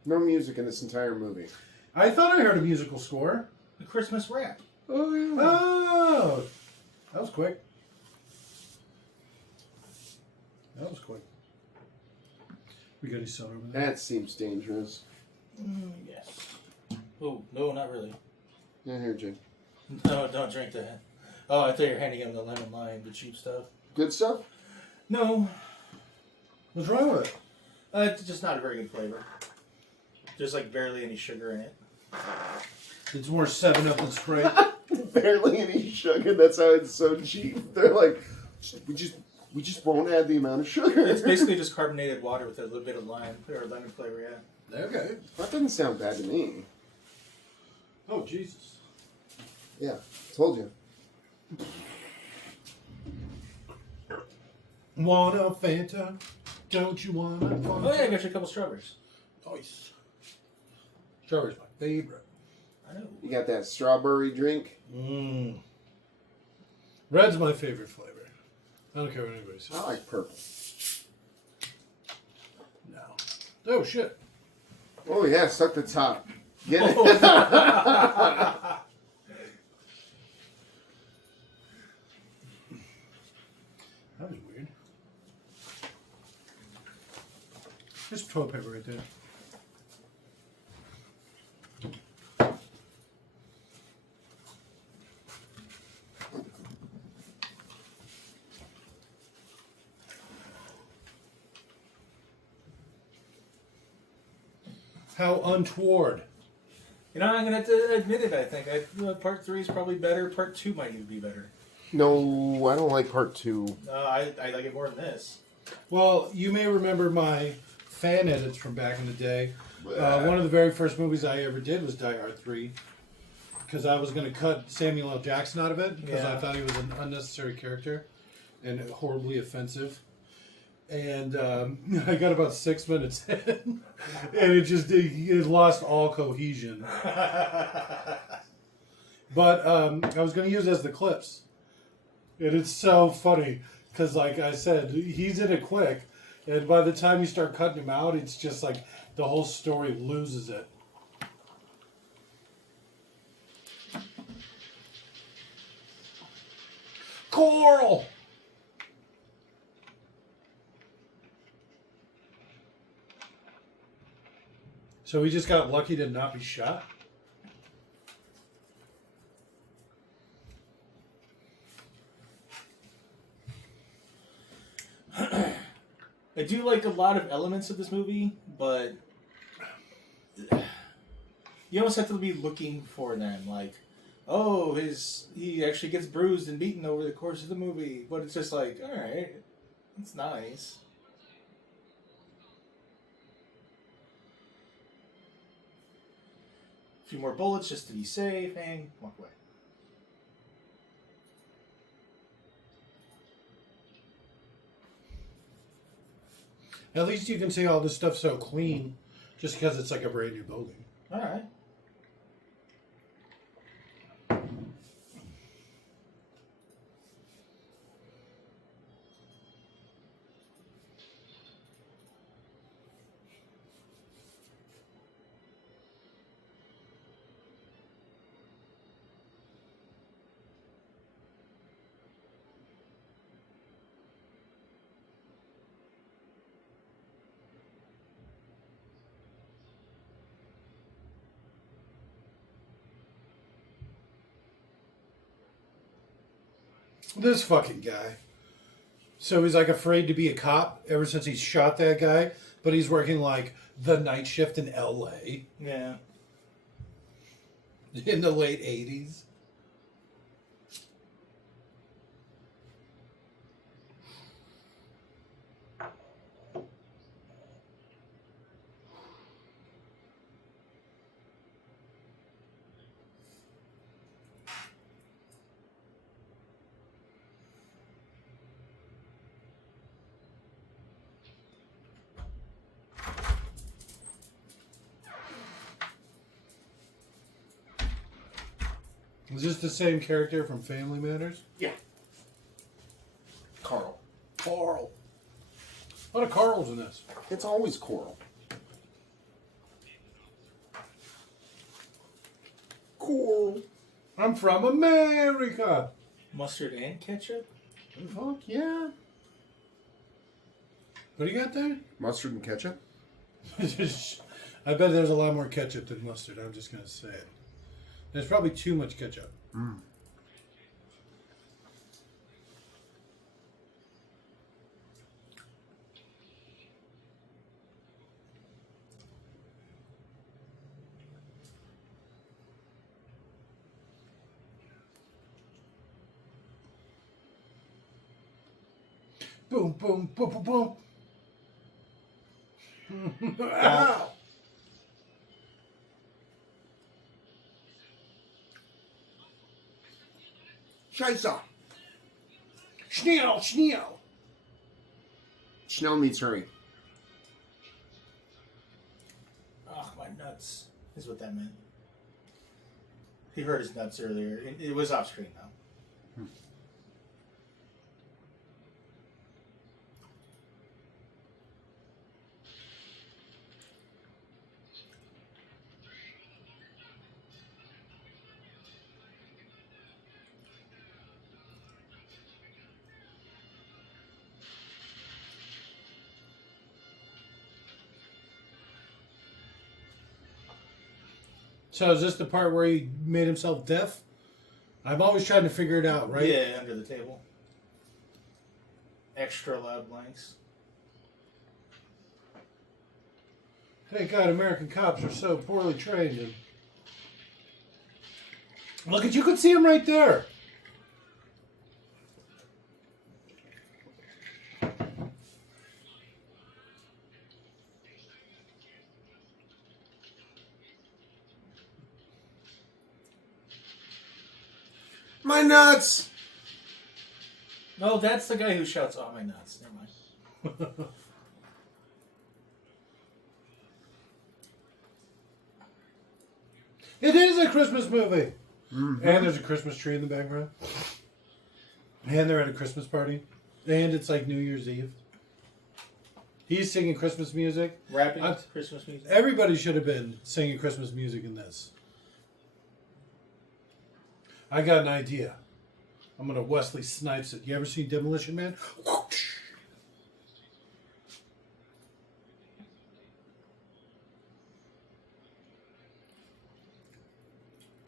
No music in this entire movie. I thought I heard a musical score. The Christmas rap. Oh yeah. Oh! That was quick. That was quick. We got any soda over there? That seems dangerous. Yes. Oh, no, not really. Yeah, here, Jake. No, don't drink that. Oh, I thought you were handing him the lemon lime, the cheap stuff. Good stuff? No, What's wrong with it? it's just not a very good flavor. There's like barely any sugar in it. It's more 7-Up than Sprite. Barely any sugar. That's how it's so cheap. They're like, we just won't add the amount of sugar. It's basically just carbonated water with a little bit of lime or lemon flavor, yeah. Okay. That doesn't sound bad to me. Oh, Jesus. Yeah, told you. Want a Fanta? Don't you want a Fanta? Oh yeah, I got you a couple strawberries. Nice. Strawberry's my favorite. I know. You got that strawberry drink? Mmm. Red's my favorite flavor. I don't care what anybody says. I like purple. No. Oh, shit. Oh yeah, suck the top. Get it? That was weird. There's toilet paper right there. How untoward. You know, I'm gonna have to admit it. I think part 3 is probably better. Part 2 might even be better. No, I don't like part 2. I like it more than this. Well, you may remember my fan edits from back in the day. One of the very first movies I ever did was Die Hard 3. Because I was going to cut Samuel L. Jackson out of it. Because I thought he was an unnecessary character. And horribly offensive. And I got about 6 minutes in. And it lost all cohesion. But I was going to use it as the clips. And it's so funny. Because like I said, he's in it quick. And by the time you start cutting him out, it's just like the whole story loses it. Coral! So he just got lucky to not be shot? I do like a lot of elements of this movie, but you almost have to be looking for them. Like, oh, he actually gets bruised and beaten over the course of the movie, but it's just like, all right, it's nice. A few more bullets just to be safe, and walk away. At least you can see all this stuff so clean just because it's like a brand new building. All right. This fucking guy. So he's like afraid to be a cop ever since he shot that guy, but he's working like the night shift in LA Yeah. in the late 80s. Is this the same character from Family Matters? Yeah. Carl. Carl. A lot of Carls in this. It's always Coral. Coral. I'm from America. Mustard and ketchup? Fuck yeah. What do you got there? Mustard and ketchup? I bet there's a lot more ketchup than mustard. I'm just going to say it. There's probably too much ketchup. Mm. Boom, boom, boom, boom, boom. Ow! Scheisse. Schnell, schnell. Schnell meets hurry. Oh, my nuts. Is what that meant. He hurt his nuts earlier. It was off screen, though. So is this the part where he made himself deaf? I'm always trying to figure it out, right? Yeah, under the table. Extra loud blanks. Thank God American cops are so poorly trained. And look at you could see him right there. My nuts! No, that's the guy who shouts, "Oh, my nuts." Never mind. It is a Christmas movie. Mm-hmm. And there's a Christmas tree in the background. And they're at a Christmas party. And it's like New Year's Eve. He's singing Christmas music. Rapping Christmas music. Everybody should have been singing Christmas music in this. I got an idea. I'm going to Wesley Snipes it. You ever seen Demolition Man?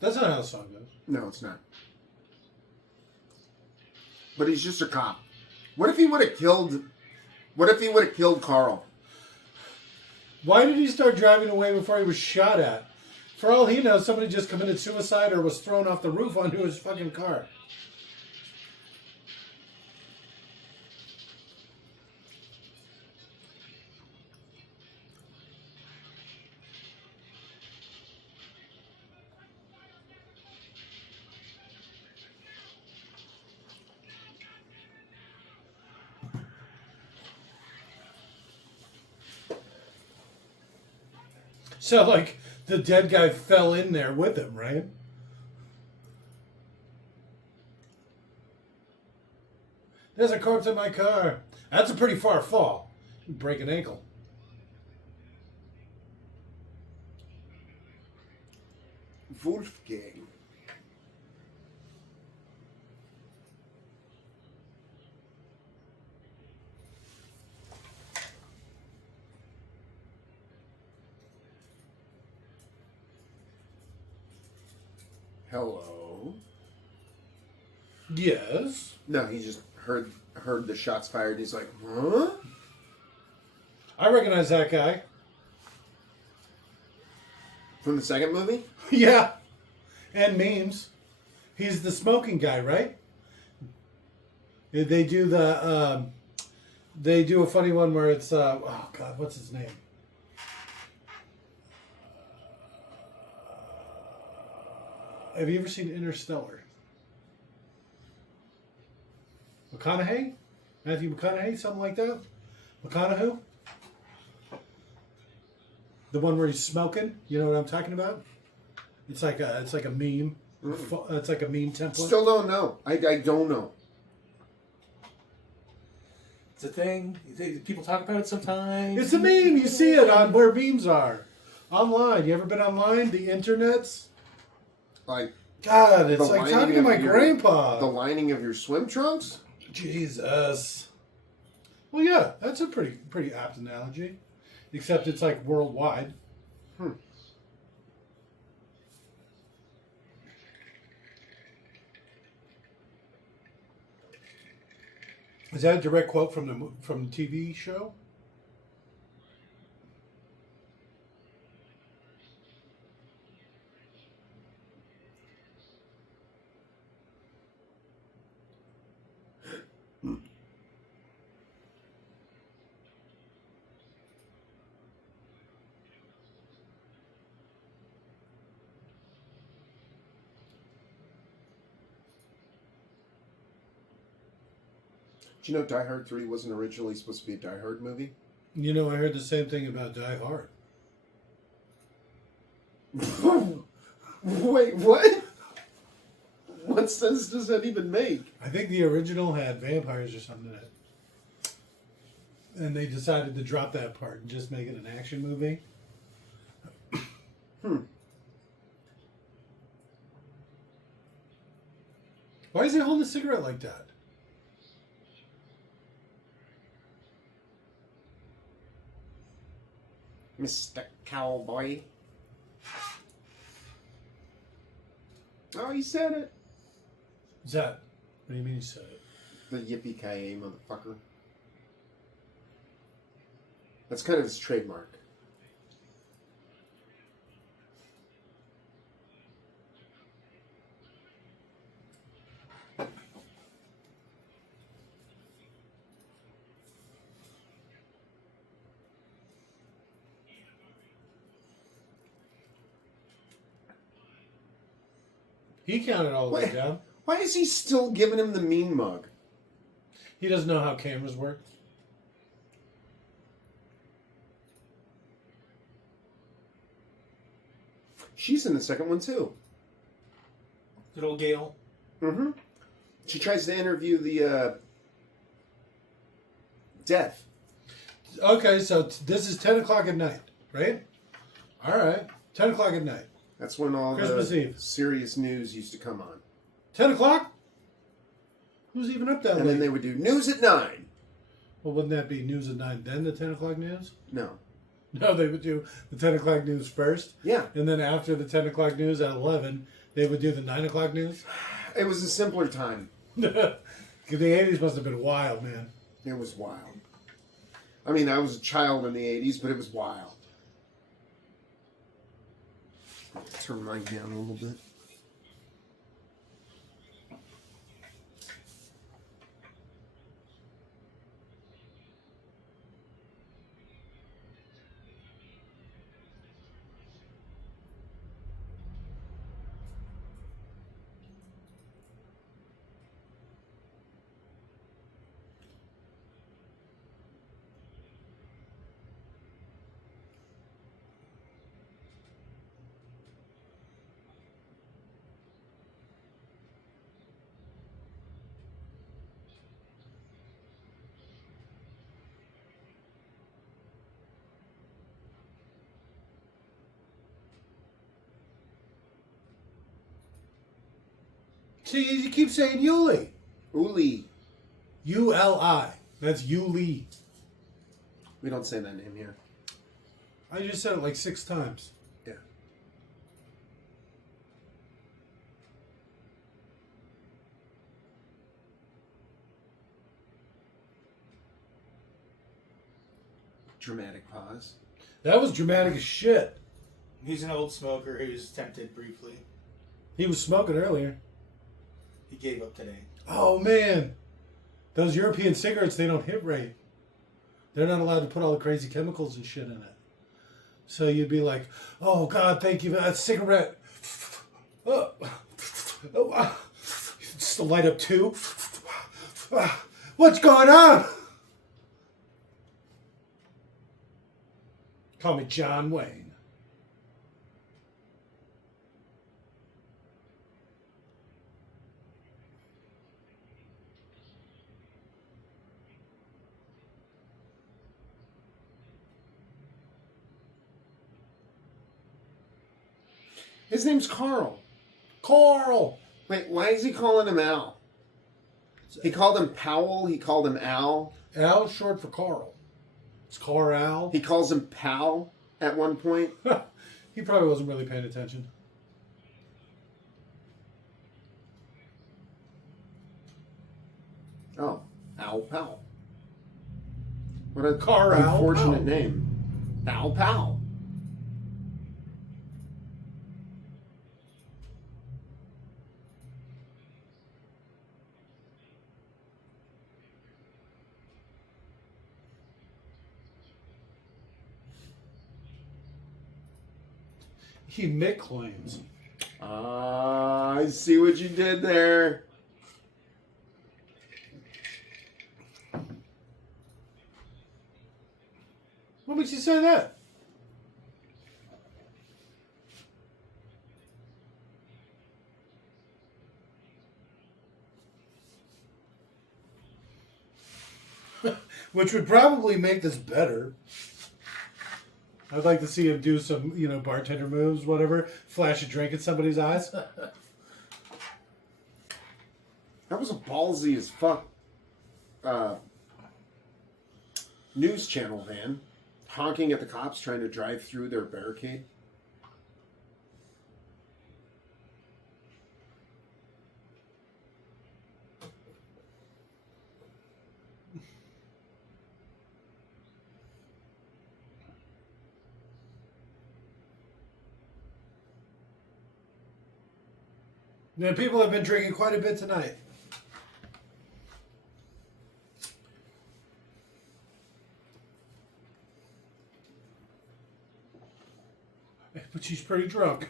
That's not how the song goes. No, it's not. But he's just a cop. What if he would have killed... What if he would have killed Carl? Why did he start driving away before he was shot at? For all he knows, somebody just committed suicide or was thrown off the roof onto his fucking car. So, like, the dead guy fell in there with him, right? There's a corpse in my car. That's a pretty far fall. You break an ankle. Wolfgang. Hello. Yes. No, he just heard the shots fired. He's like, huh? I recognize that guy. From the second movie? Yeah. And memes. He's the smoking guy, right? They do the they do a funny one where it's oh god, what's his name? Have you ever seen Interstellar? McConaughey? Matthew McConaughey, something like that? McConaughey? The one where he's smoking? You know what I'm talking about? It's like a meme. It's like a meme template. Still don't know. I don't know. It's a thing. People talk about it sometimes. It's a meme. You see it on where memes are. Online. You ever been online? The internets? Like, God, it's the like lining talking to of my your- grandpa. the lining of your swim trunks? Jesus. Well, yeah, that's a pretty apt analogy. Except it's like worldwide. Is that a direct quote from the TV show? Do you know Die Hard 3 wasn't originally supposed to be a Die Hard movie? You know, I heard the same thing about Die Hard. Wait, what? What sense does that even make? I think the original had vampires or something in it. And they decided to drop that part and just make it an action movie. Why is he holding a cigarette like that? Mr. Cowboy. Oh, he said it. Is that? What do you mean he said it? The yippee-ki-yay motherfucker. That's kind of his trademark. He counted all the way down. Why is he still giving him the mean mug? He doesn't know how cameras work. She's in the second one, too. Good old Gail. Mm-hmm. She tries to interview the death. Okay, so this is 10 o'clock at night, right? All right. 10 o'clock at night. That's when all Christmas the Eve. serious news used to come on. 10 o'clock? Who's even up that And late? then they would do news at 9. Well, wouldn't that be news at 9, then the 10 o'clock news? No. No, they would do the 10 o'clock news first. Yeah. And then after the 10 o'clock news at 11, they would do the 9 o'clock news. It was a simpler time. The 80s must have been wild, man. It was wild. I mean, I was a child in the 80s, but it was wild. Turn mine down a little bit. See, you keep saying Yuli. Uli. U-L-I. That's Yuli. We don't say that name here. I just said it like 6 times. Yeah. dramatic pause. That was dramatic as shit. He's an old smoker who's tempted briefly. He was smoking earlier. He gave up today. Oh, man. Those European cigarettes, they don't hit right. They're not allowed to put all the crazy chemicals and shit in it. So you'd be like, oh, God, thank you for that cigarette. Just to light up two. What's going on? Call me John Wayne. His name's Carl. Carl! Wait, why is he calling him Al? He called him Powell. He called him Al. Al, short for Carl. It's Carl. He calls him Pal at one point. He probably wasn't really paying attention. Oh, Al Pal. What a Carl unfortunate Pal. name. Al Pal. He Mick claims. Ah, I see what you did there. What makes you say that? Which would probably make this better. I'd like to see him do some, bartender moves, whatever. Flash a drink in somebody's eyes. That was a ballsy as fuck news channel van honking at the cops trying to drive through their barricade. Now, people have been drinking quite a bit tonight. But she's pretty drunk.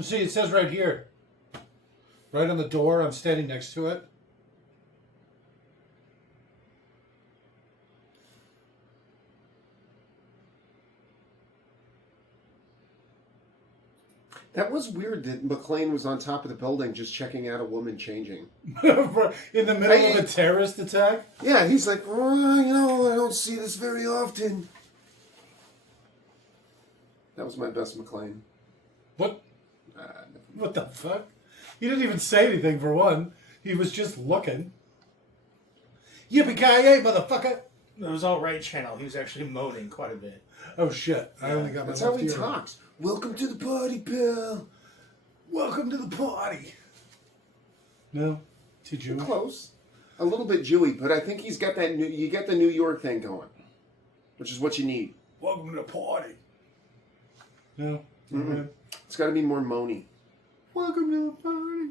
See, it says right here. Right on the door. I'm standing next to it. That was weird that McClane was on top of the building just checking out a woman changing. In the middle of a terrorist attack? Yeah, he's like, I don't see this very often. That was my best McClane. What? What the fuck? He didn't even say anything for one. He was just looking. Yippee-ki-yay, motherfucker! It was all right channel. He was actually moaning quite a bit. Oh shit! I only got my That's how left he ear. talks. Welcome to the party, Bill. Welcome to the party. No, too Jewish. Close. A little bit Jewy, but I think he's got that. You get the New York thing going, which is what you need. Welcome to the party. No. Mm-hmm. Okay. It's got to be more moany. Welcome to the party.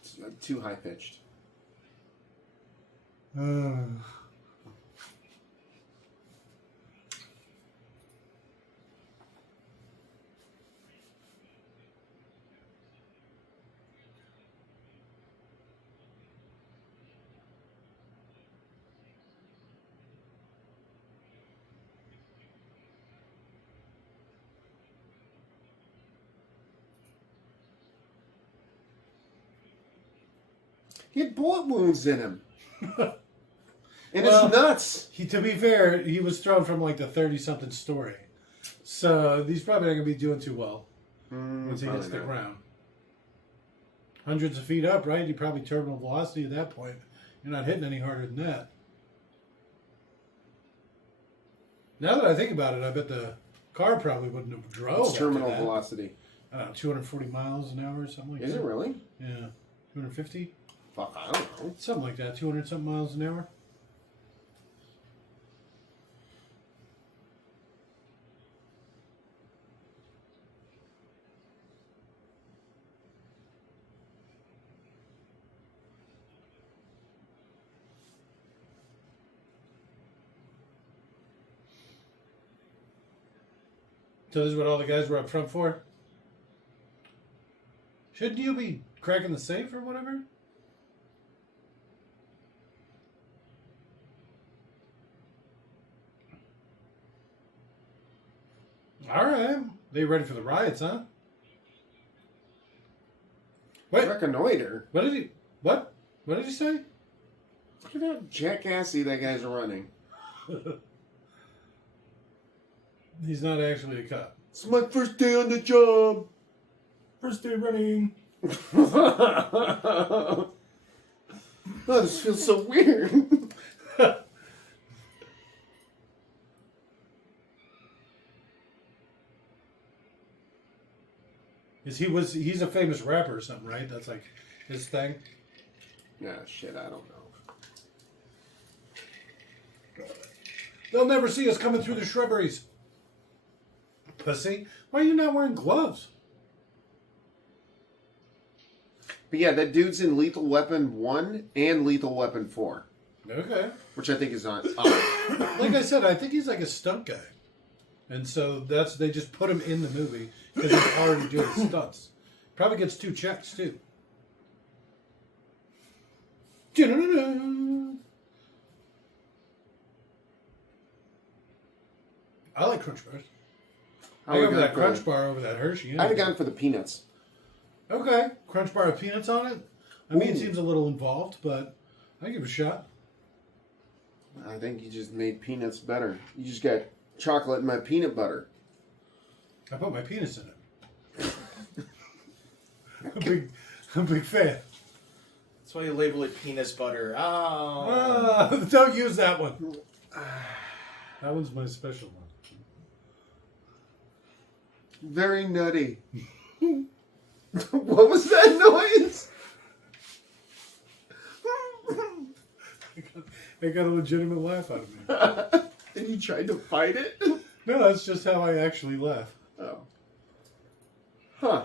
It's too high pitched. He had bullet wounds in him. And Well, it's nuts. To be fair, he was thrown from like the 30-something story. So he's probably not going to be doing too well once he hits the ground. Hundreds of feet up, right? You're probably terminal velocity at that point. You're not hitting any harder than that. Now that I think about it, I bet the car probably wouldn't have drove. What's after terminal that. velocity? I don't know, 240 miles an hour or something like that. Is it really? Yeah. 250? Fuck, I don't know. Something like that. 200-something miles an hour. So this is what all the guys were up front for? Shouldn't you be cracking the safe or whatever? All right. They ready for the riots, huh? Wait. Reconnoiter? What did he... What? What did he say? Look at how jackassy that guy's running. He's not actually a cop. It's my first day on the job. First day running. Oh, this feels so weird. He's a famous rapper or something, right? That's like his thing. Nah, shit, I don't know. They'll never see us coming through the shrubberies. Pussy, why are you not wearing gloves? But yeah, that dude's in Lethal Weapon 1 and Lethal Weapon 4. Okay. Which I think is on. Like I said, I think he's like a stunt guy. And so they just put him in the movie because he's already doing stunts. Probably gets 2 checks too. I like Crunch Bars. I go for that Crunch Bar over that Hershey. I'd have gone for the peanuts. Okay. Crunch Bar with peanuts on it? I mean, Ooh. it seems a little involved, but I give it a shot. I think you just made peanuts better. You just got chocolate in my peanut butter. I put my penis in it. I'm a big fan. That's why you label it penis butter. Oh. Don't use that one. That one's my special one. Very nutty. What was that noise? It got a legitimate laugh out of me. And you tried to fight it? No, that's just how I actually laugh. Oh. Huh.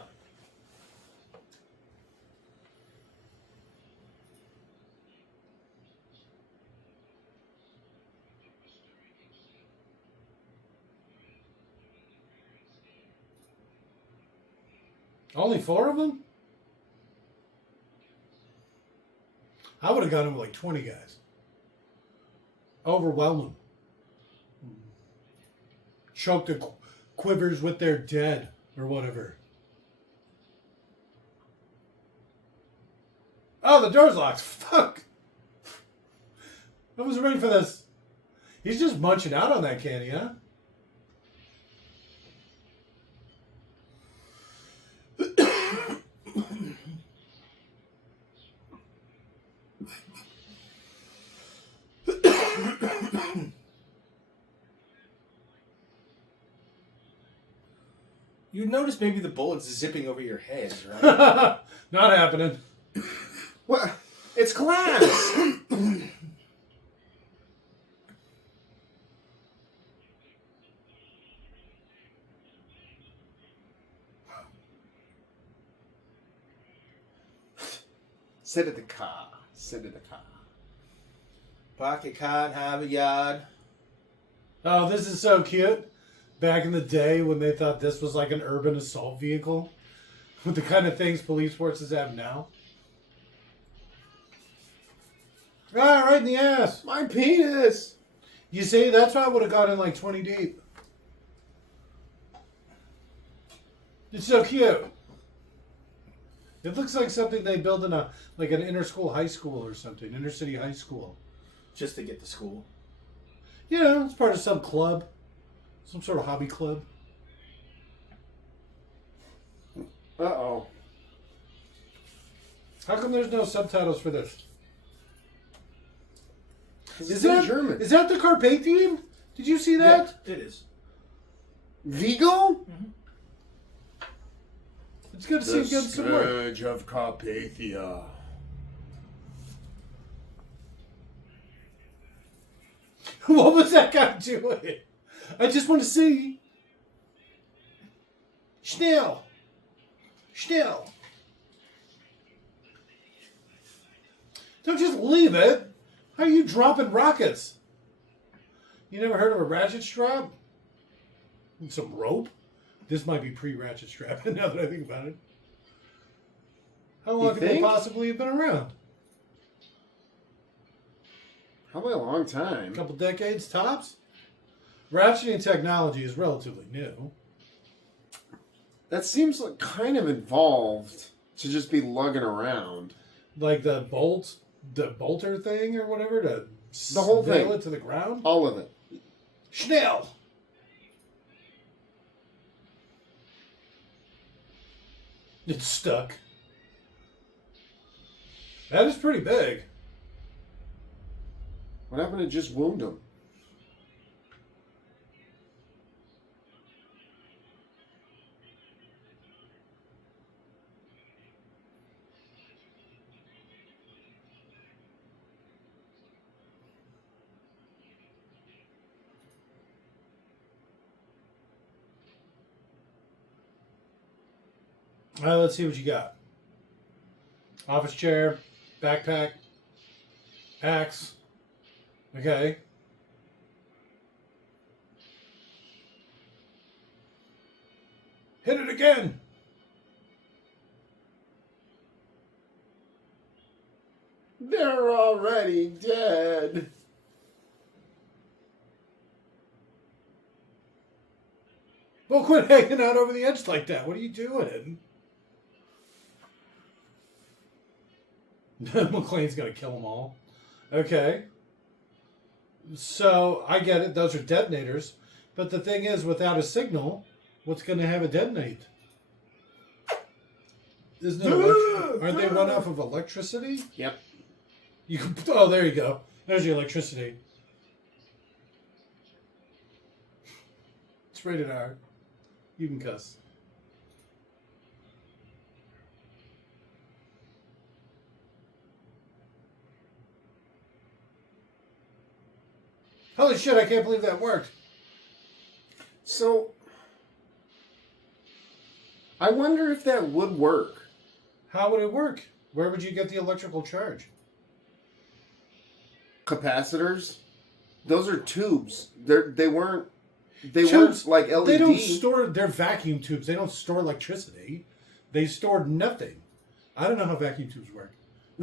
Only 4 of them? I would have gone in with like 20 guys. Overwhelm them. Choke the quivers with their dead or whatever. Oh, the door's locked. Fuck. I wasn't ready for this. He's just munching out on that candy, huh? You'd notice maybe the bullets zipping over your head, right? Not happening. What? It's glass! Sit in the car. Sit in the car. Park your car and have a yard. Oh, this is so cute. Back in the day when they thought this was like an urban assault vehicle with the kind of things police forces have now. Ah, right in the ass. My penis! You see, that's why I would have got in like 20 deep. It's so cute. It looks like something they build in an inter-school high school or something, inner-city high school. Just to get to school. You know, it's part of some club, some sort of hobby club. Uh-oh. How come there's no subtitles for this? It's in German. Is that the Carpathian? Did you see that? Yeah, it is. Vigo? Mm-hmm. It's good to see him get some work. Scourge of Carpathia. What was that guy doing? I just want to see. Schnell. Schnell. Don't just leave it. How are you dropping rockets? You never heard of a ratchet strap? And some rope? This might be pre-ratchet strap, now that I think about it. How long You could they think? possibly have been around? Probably a long A time. couple decades, tops? Ratcheting technology is relatively new. That seems like kind of involved to just be lugging around. Like the bolter thing or whatever, to The whole nail thing. it to the ground? All of it. Schnell! It's stuck. That is pretty big. What happened to just wound him? All right, let's see what you got. Office chair, backpack, axe. Okay. Hit it again. They're already dead. Well, quit hanging out over the edge like that. What are you doing? McLean's going to kill them all. Okay. So, I get it. Those are detonators. But the thing is, without a signal, what's going to have a detonate? Isn't it aren't they run off of electricity? Yep. You can, oh, there you go. There's your electricity. It's rated R. You can cuss. Holy shit, I can't believe that worked. So, I wonder if that would work. How would it work? Where would you get the electrical charge? Capacitors? Those are tubes. They weren't Tubes, like LED. They don't store, they're vacuum tubes. They don't store electricity. They store nothing. I don't know how vacuum tubes work.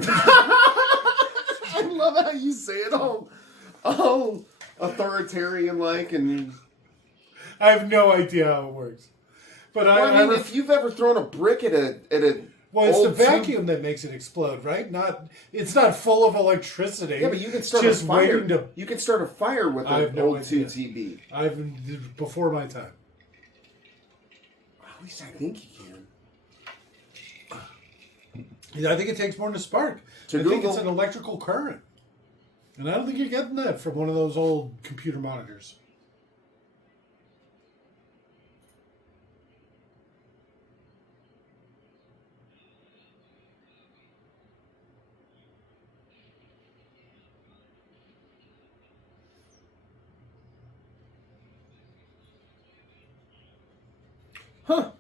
I love how you say it all authoritarian like, and I have no idea how it works. But I mean, if you've ever thrown a brick at a well, it's the old vacuum tube- that makes it explode, right? It's not full of electricity. Yeah, but you can start just a fire. waiting to. You can start a fire with I have an no old idea. 2TB. Before my time. At least I think you can. Yeah, I think it takes more than a spark. To I think Google. it's an electrical current. And I don't think you're getting that from one of those old computer monitors. Huh.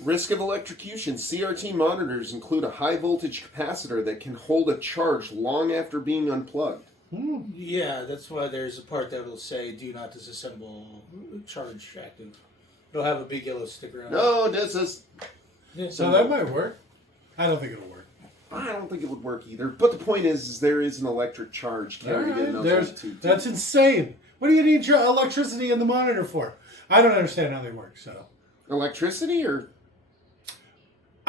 Risk of electrocution. CRT monitors include a high voltage capacitor that can hold a charge long after being unplugged. Yeah, that's why there's a part that will say "Do not disassemble charge active." It'll have a big yellow sticker on it. No, this is. Yeah. So that might work. I don't think it'll work. I don't think it would work either. But the point is there is an electric charge carried in those old tubes. That's insane. What do you need your electricity in the monitor for? I don't understand how they work, so. Electricity or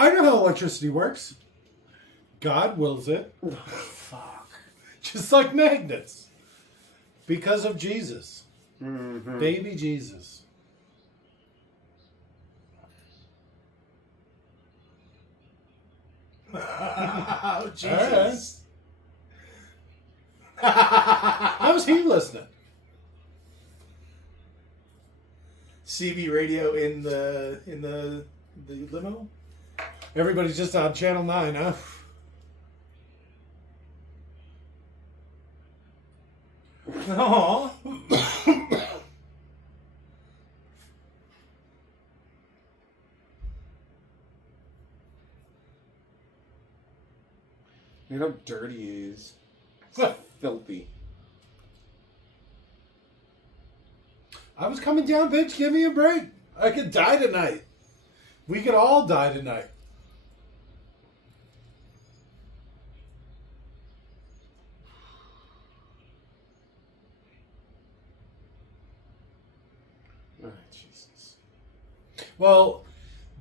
I know how electricity works. God wills it. Fuck. Just like magnets. Because of Jesus. Mm-hmm. Baby Jesus. Oh, Jesus. How's he listening? CB radio in the limo. Everybody's just on Channel 9, huh? Aww. You know how dirty he is. Filthy. I was coming down, bitch. Give me a break. I could die tonight. We could all die tonight. Oh, Jesus. Well,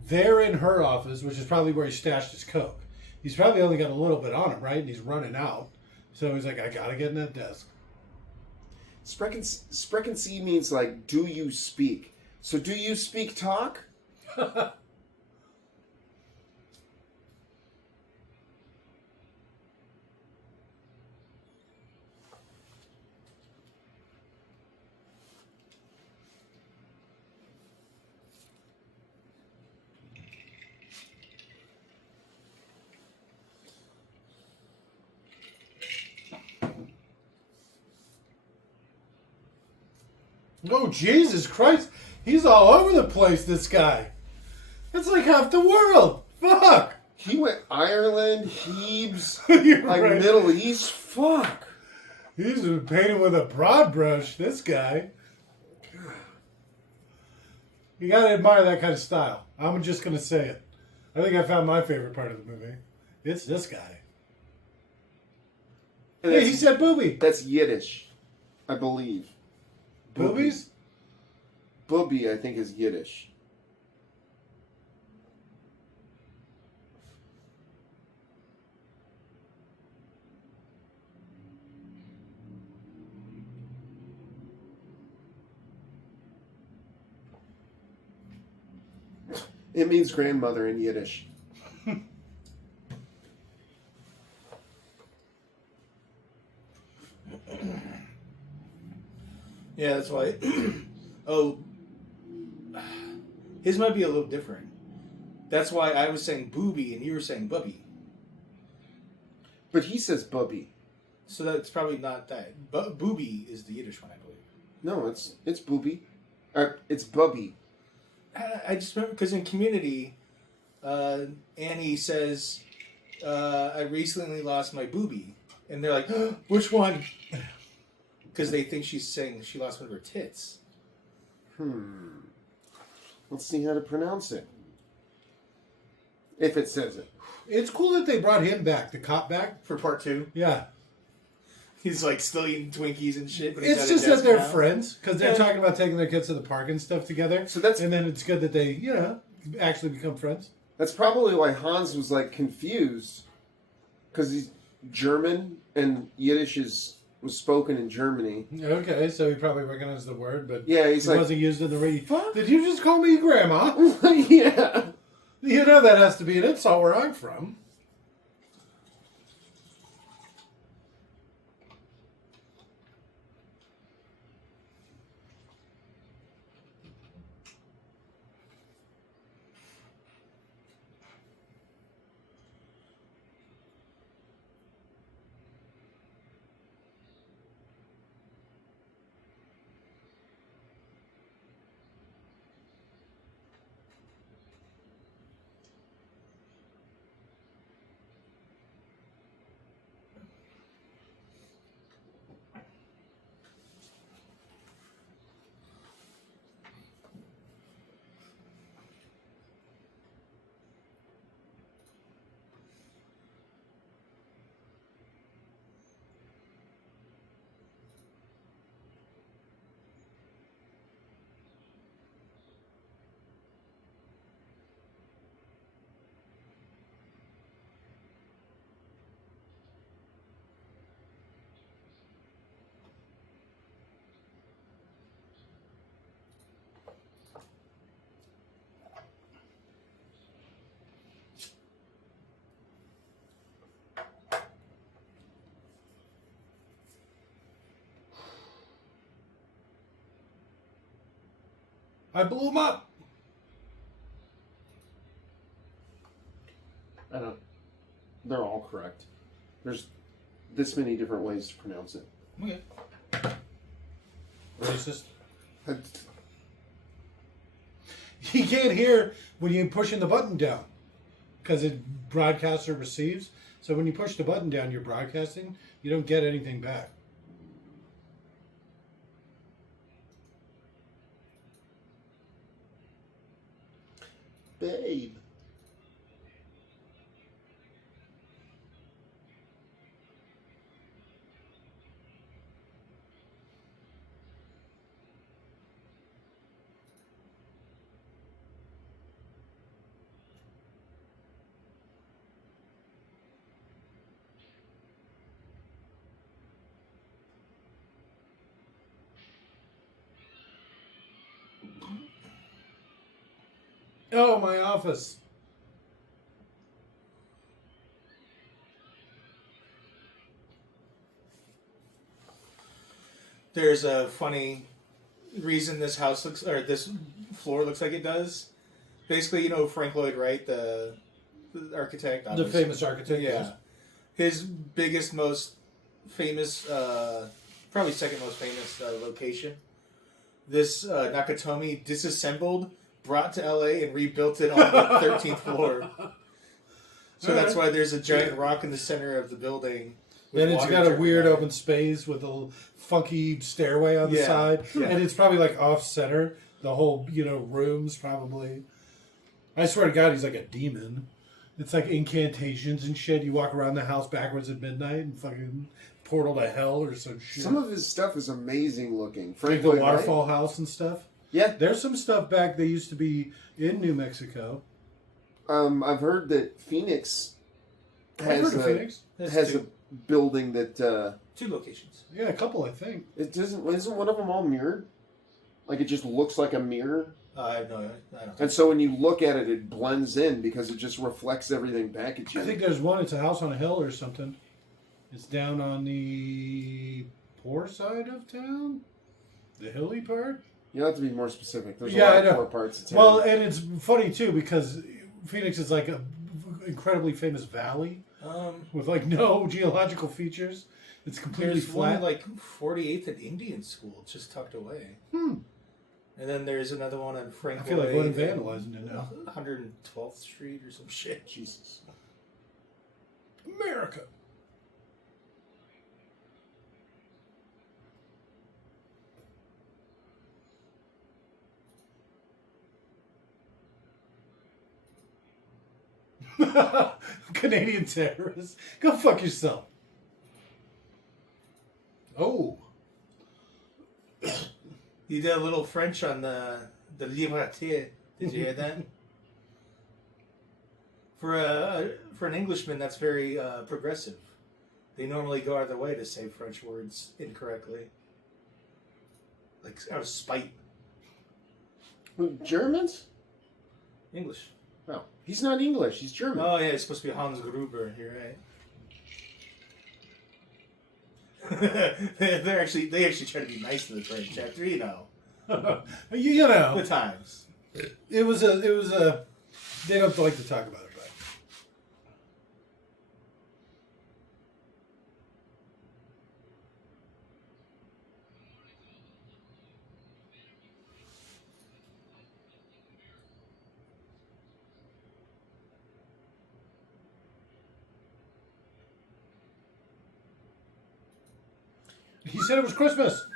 they're in her office, which is probably where he stashed his coke. He's probably only got a little bit on him, right? And he's running out. So he's like, I gotta get in that desk. Sprechen means like, do you speak? So do you speak talk? Oh, Jesus Christ. He's all over the place, this guy. That's like half the world. Fuck. He went Ireland, Hebes, You're like right. Middle East. Fuck. He's painting with a broad brush, this guy. You gotta admire that kind of style. I'm just gonna say it. I think I found my favorite part of the movie. It's this guy. And Hey, he said booby. that's Yiddish, I believe. Boobies? Booby, I think, is Yiddish. It means grandmother in Yiddish. Yeah, that's why. Oh, his might be a little different. That's why I was saying booby and you were saying bubby. But he says bubby. So that's probably not that. Booby is the Yiddish one, I believe. No, it's booby. It's bubby. I just remember because in Community, Annie says, "I recently lost my booby," and they're like, "Which one?" Because they think she's saying she lost one of her tits. Let's see how to pronounce it. If it says it. It's cool that they brought him back, the cop back. For part 2, Yeah. he's like still eating Twinkies and shit. But he's It's at a just that desk they're now. friends because they're Yeah. talking about taking their kids to the park and stuff together. So that's- and then it's good that they, actually become friends. That's probably why Hans was like confused, because he's German and Yiddish was spoken in Germany. Okay, so he probably recognized the word, but Yeah, he's it like, wasn't used in the radio. Fuck. Did you just call me grandma? yeah. You know that has to be an insult where I'm from. I blew him up. I don't. They're all correct. There's this many different ways to pronounce it. Okay. Racist. You can't hear when you're pushing the button down because it broadcasts or receives. So when you push the button down, you're broadcasting. You don't get anything back. Babe. Oh, my office. There's a funny reason this house looks, or this floor looks like it does. Basically, you know Frank Lloyd Wright, the architect, The obviously. famous architect. Yeah. Yes. His biggest, most famous, probably second most famous location. This Nakatomi disassembled, brought to LA, and rebuilt it on the 13th floor. So that's why there's a giant rock in the center of the building. with And it's water got a dripping weird down. open space with a funky stairway on the Yeah, side. yeah. And it's probably like off center. The whole, rooms probably. I swear to God, he's like a demon. It's like incantations and shit. You walk around the house backwards at midnight and fucking portal to hell or some shit. Some of his stuff is amazing looking. like Frank the Lloyd Wright? waterfall house and stuff. Yeah. There's some stuff back. They used to be in New Mexico. I've heard that Phoenix I've heard has of a Phoenix. There's has two. a building that 2 locations. Yeah, a couple, I think. it doesn't. Isn't one of them all mirrored? Like it just looks like a mirror, I have no idea. I don't. and so when you look at it, it blends in because it just reflects everything back at you. I think there's one. It's a house on a hill or something. It's down on the poor side of town, the hilly part. You have to be more specific. There's Yeah, a lot I of know. poor parts of town. Well, and it's funny too because Phoenix is like a incredibly famous valley with like no geological features. It's completely There's one flat. like 48th and Indian School, just tucked away. And then there's another one on Frank. I feel like Lloyd we're and vandalizing it now. 112th Street or some shit. Jesus. America. Canadian terrorists. Go fuck yourself. Oh. You did a little French on the liberté. Did you hear that? For an Englishman, that's very progressive. They normally go out of their way to say French words incorrectly, like out of spite. Who, Germans? English. No, he's not English. He's German. Oh yeah, it's supposed to be Hans Gruber. You're right. they actually try to be nice to the French after you know. the times. It was a. They don't like to talk about it, right? He said it was Christmas.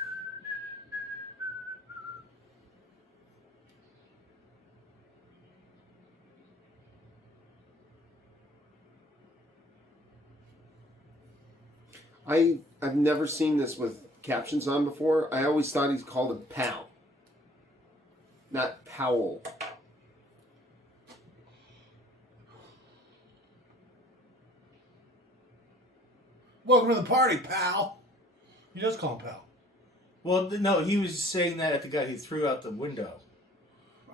I've never seen this with captions on before. I always thought he's called him Pal, not Powell. Welcome to the party, pal. He does call him pal. Well, no, he was saying that at the guy he threw out the window.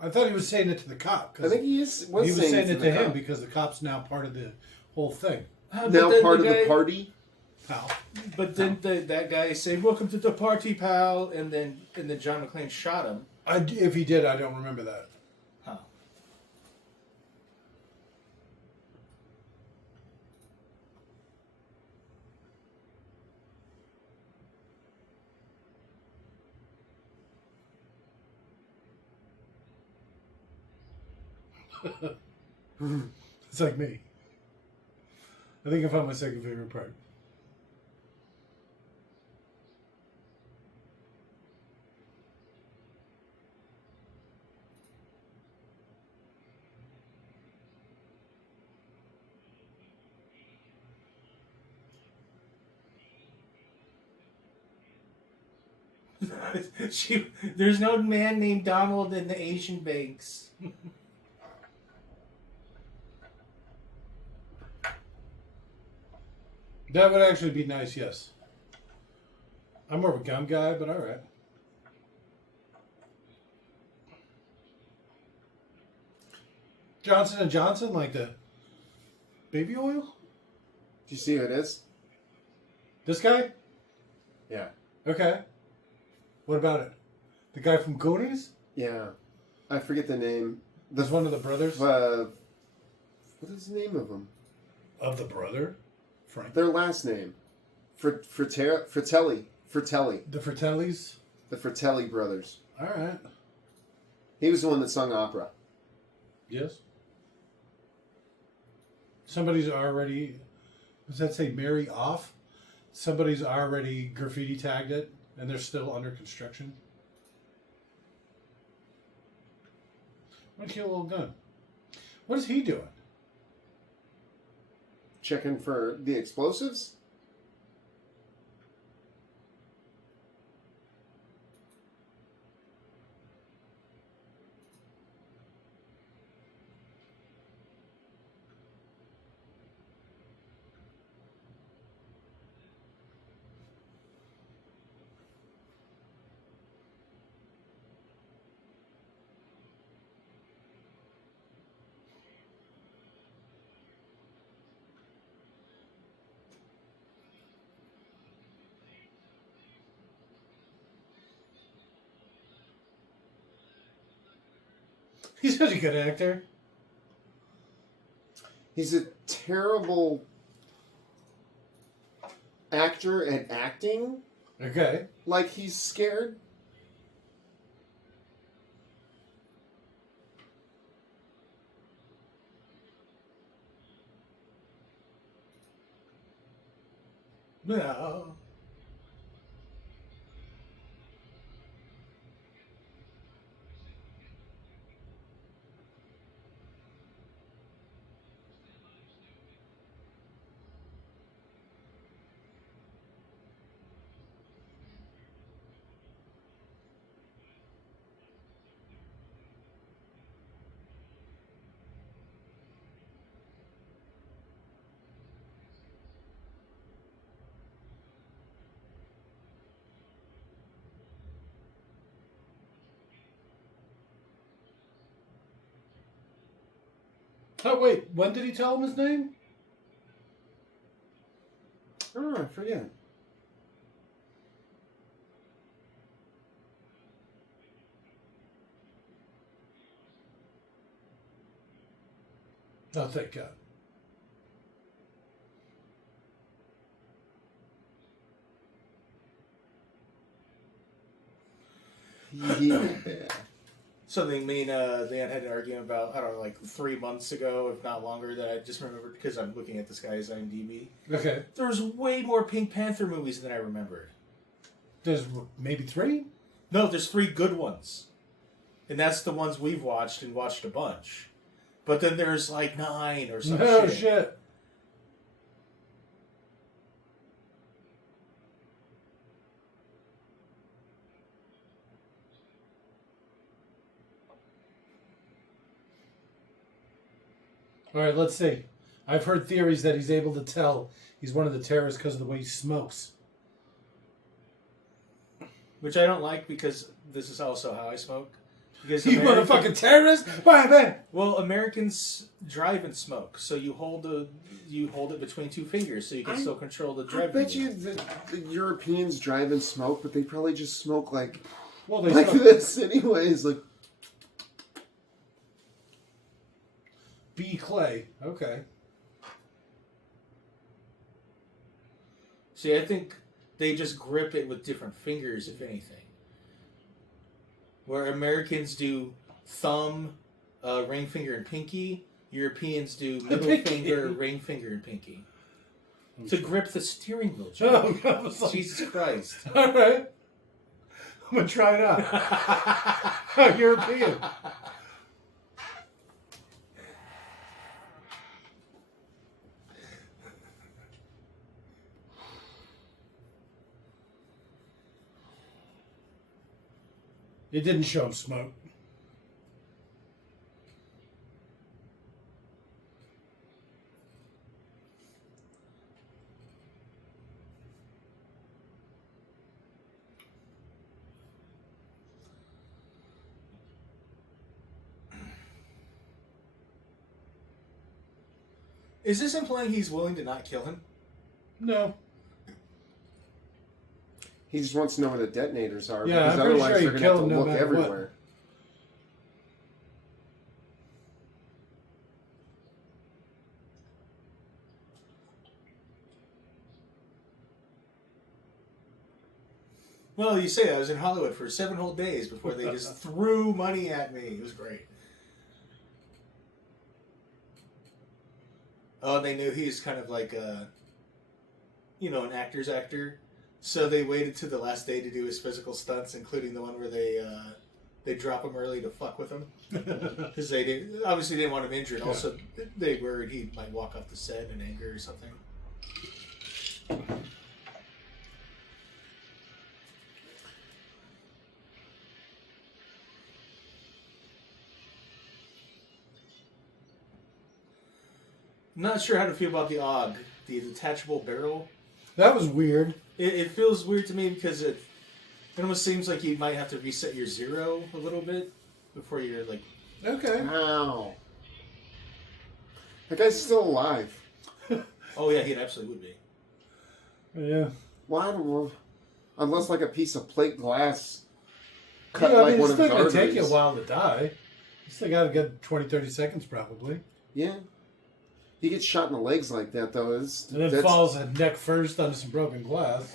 I thought he was saying it to the cop. I think he is. He was saying it to the him cop. because the cop's now part of the whole thing. But Now then part of guy- the party. Pal. But then that guy said, "Welcome to the party, pal," and then John McClane shot him. If he did, I don't remember that. Huh. It's like me. I think I found my second favorite part. There's no man named Donald in the Asian banks. That would actually be nice, yes. I'm more of a gum guy, but alright. Johnson & Johnson, like the baby oil? Do you see who it is? This guy? Yeah. Okay. What about it? The guy from Goonies? Yeah. I forget the name. That's one of the brothers? What is the name of them? Of the brother? Frank. Their last name. Fratelli. The Fratellis? The Fratelli brothers. Alright. He was the one that sung opera. Yes. Somebody's already... Does that say Mary off? Somebody's already graffiti tagged it, and they're still under construction. What a cute little gun. What is he doing? Checking for the explosives? He's such a good actor. He's a terrible actor at acting. Okay. Like he's scared. No. Oh, wait. When did he tell him his name? Oh, I forget. Oh, thank God. Yeah. Something me and Dan had an argument about, I don't know, like 3 months ago, if not longer, that I just remembered because I'm looking at this guy's IMDb. Okay. There was way more Pink Panther movies than I remembered. There's maybe 3? No, there's 3 good ones. And that's the ones we've watched and watched a bunch. But then there's like 9 or some No shit. shit. All right, let's see. I've heard theories that he's able to tell he's one of the terrorists because of the way he smokes. Which I don't like because this is also how I smoke. Because You motherfucking terrorist! Bang, bang! Well, Americans drive and smoke, so you hold it between 2 fingers, so you can still control the I driving. bet you the Europeans drive and smoke, but they probably just smoke like Well, they like saw this anyways. Like, B. Clay. Okay. See, I think they just grip it with different fingers, if anything. Where Americans do thumb, ring finger, and pinky, Europeans do middle finger, ring finger, and pinky. To grip the steering wheel, Joe. Oh, God, I was like, Jesus Christ. all right. I'm going to try it out. European. It didn't show him smoke. Is this implying he's willing to not kill him? No. he just wants to know where the detonators are. Yeah, because I'm pretty otherwise sure they're he'd going to kill have him to no look matter what. everywhere. Well, you say I was in Hollywood for 7 whole days before they just threw money at me. It was great. Oh, they knew he was kind of like a, an actor's actor. So they waited to the last day to do his physical stunts, including the one where they drop him early to fuck with him. Because they obviously didn't want him injured. Yeah. Also, they worried he might walk off the set in anger or something. I'm not sure how to feel about the AUG, the detachable barrel. That was weird. It feels weird to me because it almost seems like you might have to reset your zero a little bit before you're like... Okay. Ow. That guy's still alive. Oh yeah, he absolutely would be. Yeah. Well, I don't know. Unless like a piece of plate glass cut Yeah, I like mean, one it's of still his going to arteries. take you a while to die. You still got a good 20, 30 seconds probably. Yeah. He gets shot in the legs like that, though. And then falls at neck first onto some broken glass.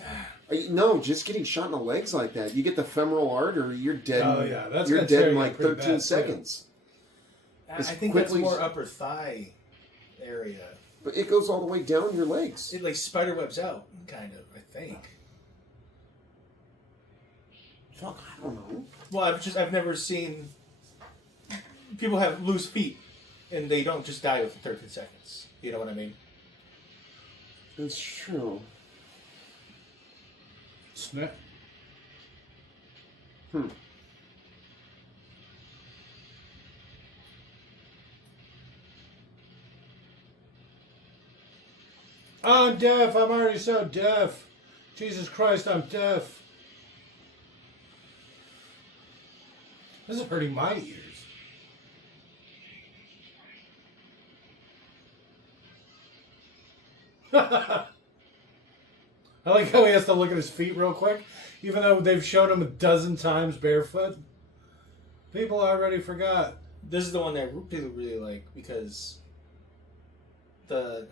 No, just getting shot in the legs like that. You get the femoral artery, you're dead. Oh, yeah. That's you're gonna dead tear in you like pretty 13 bad, seconds. I As think that's quickly more as- upper thigh area. But it goes all the way down your legs. It like spiderwebs out, kind of, I think. Fuck, I don't know. Well, I've never seen people have loose feet and they don't just die within 13 seconds. You know what I mean? That's true. Snap. I'm deaf. I'm already so deaf. Jesus Christ, I'm deaf. This is hurting my ears. I like how he has to look at his feet real quick, even though they've shown him a dozen times barefoot. People already forgot. This is the one that people really like because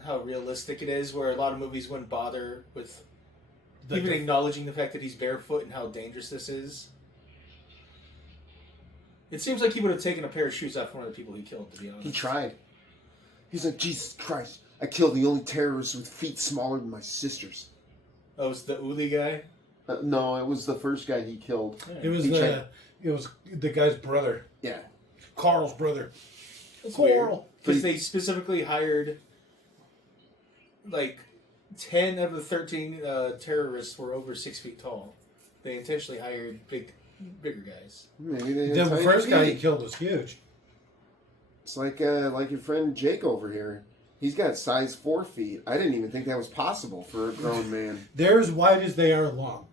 how realistic it is, where a lot of movies wouldn't bother with even acknowledging the fact that he's barefoot and how dangerous this is. It seems like he would have taken a pair of shoes off one of the people he killed, to be honest. He tried. He's like, Jesus Christ, I killed the only terrorist with feet smaller than my sister's. Oh, it was the Uli guy? No, it was the first guy he killed. It was the guy's brother, Yeah. Carl's brother. That's Carl. because they specifically hired like 10 out of the 13 terrorists were over 6 feet tall. They intentionally hired bigger guys. Maybe they The didn't tell you first to guy be. he killed was huge. It's like your friend Jake over here. He's got size 4 feet. I didn't even think that was possible for a grown man. They're as wide as they are long.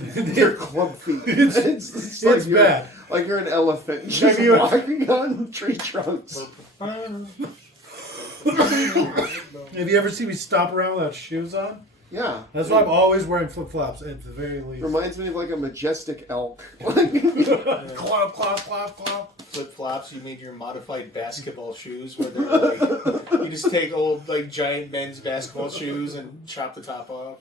They're club feet. It's like you're- bad. Like you're an elephant just you- walking on tree trunks. Have you ever seen me stomp around without shoes on? Yeah. That's why I'm always wearing flip-flops at the very least. Reminds me of like a majestic elk. Clop, clop, clop, clop. Flip flops. You made your modified basketball shoes, where they're like you just take old like giant men's basketball shoes and chop the top off.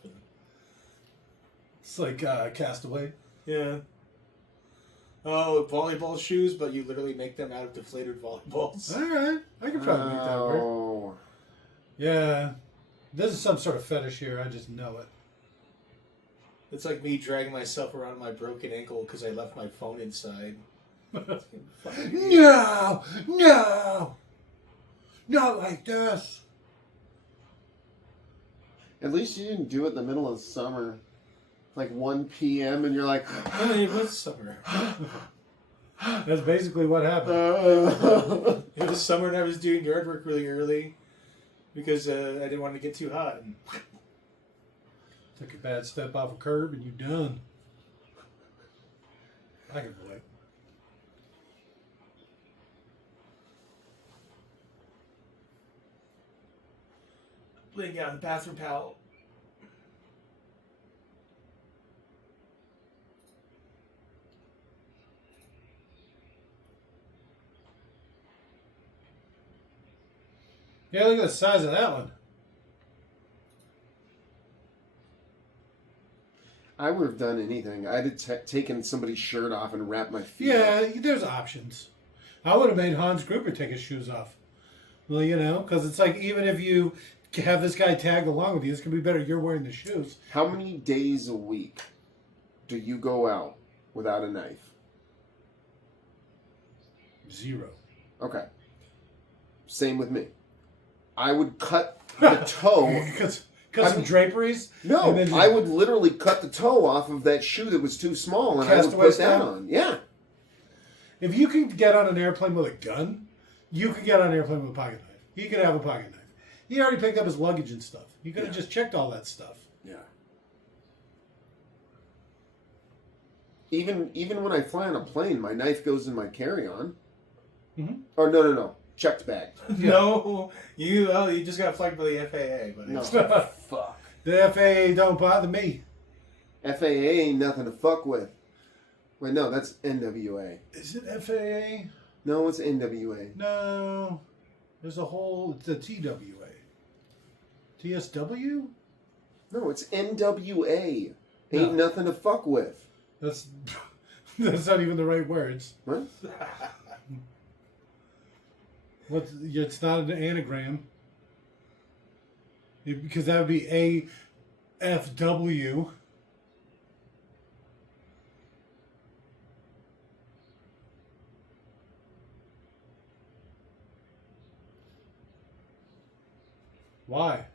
It's like Castaway. Yeah. Oh, volleyball shoes, but you literally make them out of deflated volleyballs. All right, I can probably make that work. Oh. Yeah, this is some sort of fetish here. I just know it. It's like me dragging myself around my broken ankle because I left my phone inside. No, no, not like this. At least you didn't do it in the middle of summer. Like 1 p.m. and you're like, Oh, it was summer. That's basically what happened. It was summer and I was doing yard work really early because I didn't want to get too hot. And Took a bad step off a curb and you're done. I can relate. laying out in the bathroom towel. Yeah, look at the size of that one. I would have done anything. I'd have taken somebody's shirt off and wrapped my feet Yeah, up. there's options. I would have made Hans Gruber take his shoes off. Well, you know, because it's like even if you have this guy tagged along with you, it's going to be better you're wearing the shoes. How many days a week do you go out without a knife? 0. Okay. Same with me. I would cut the toe. Because some draperies? No, and then I would literally cut the toe off of that shoe that was too small and I would Castaway put that style? on. Yeah. If you can get on an airplane with a gun, you can get on an airplane with a pocket knife. He could have a pocket knife. He already picked up his luggage and stuff. He could have just checked all that stuff. Yeah. Even when I fly on a plane, my knife goes in my carry-on. Mm-hmm. Or no. Checked bag. No, you just got flagged by the FAA, but No. it's Fuck. The FAA don't bother me. FAA ain't nothing to fuck with. Wait, no, that's NWA. Is it FAA? No, it's NWA. No. There's a whole... It's a TWA. TSW? No, it's NWA. No. Ain't nothing to fuck with. That's not even the right words. What? It's not an anagram. Because that would be AFW. Why?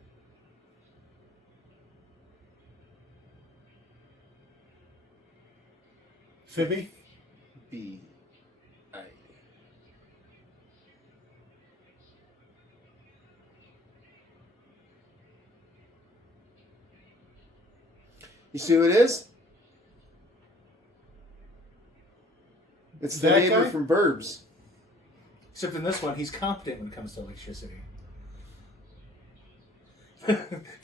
Phoebe? B. I. You see who it is? It's the That neighbor guy? from Burbs. except in this one, he's competent when it comes to electricity.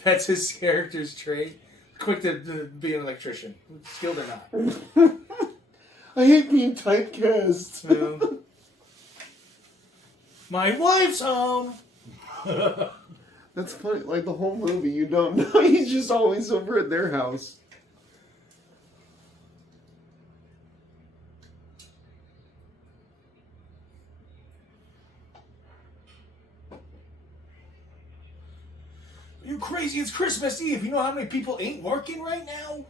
That's his character's trait. Quick to be an electrician, skilled or not. I hate being typecast. My wife's home. That's funny. Like the whole movie, you don't know. He's just always over at their house. Are you crazy? It's Christmas Eve. You know how many people ain't working right now?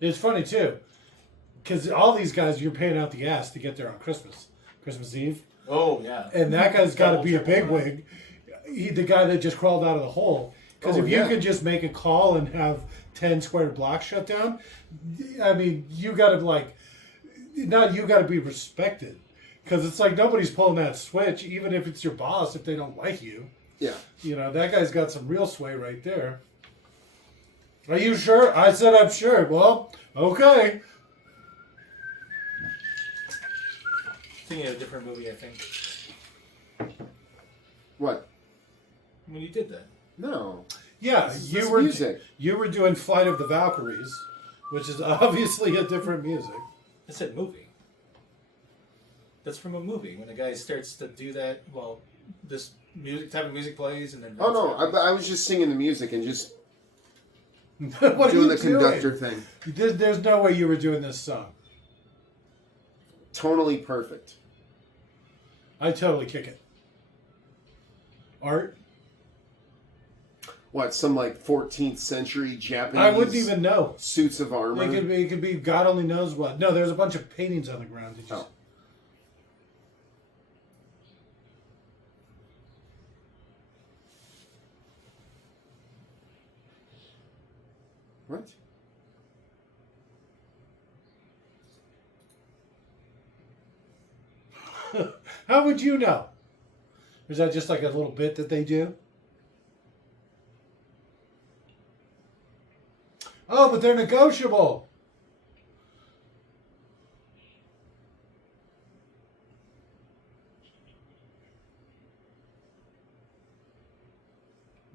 It's funny, too. Because all these guys, you're paying out the ass to get there on Christmas Eve. Oh, yeah. And that guy's got to be a Double bigwig. The guy that just crawled out of the hole. Because Oh, if you yeah. could just make a call and have 10 square blocks shut down, I mean, you got to be respected. Because it's like nobody's pulling that switch, even if it's your boss, if they don't like you. Yeah. You know, that guy's got some real sway right there. Are you sure? I said I'm sure. Well, okay. Thinking of a different movie, I think. What? when you did that. No. Yeah, This you is were music. you were doing Flight of the Valkyries, which is obviously a different music. I said movie. That's from a movie. When a guy starts to do that, well, this music type of music plays, and then Oh no, I was just singing the music and just What are doing you the conductor thing. There's no way you were doing this song. Tonally perfect. I totally kick it. Art? What, some like 14th century Japanese I wouldn't even know. suits of armor? It could be God only knows what. No, there's a bunch of paintings on the ground. Did you Oh. What? How would you know? Is that just like a little bit that they do? Oh, but they're negotiable.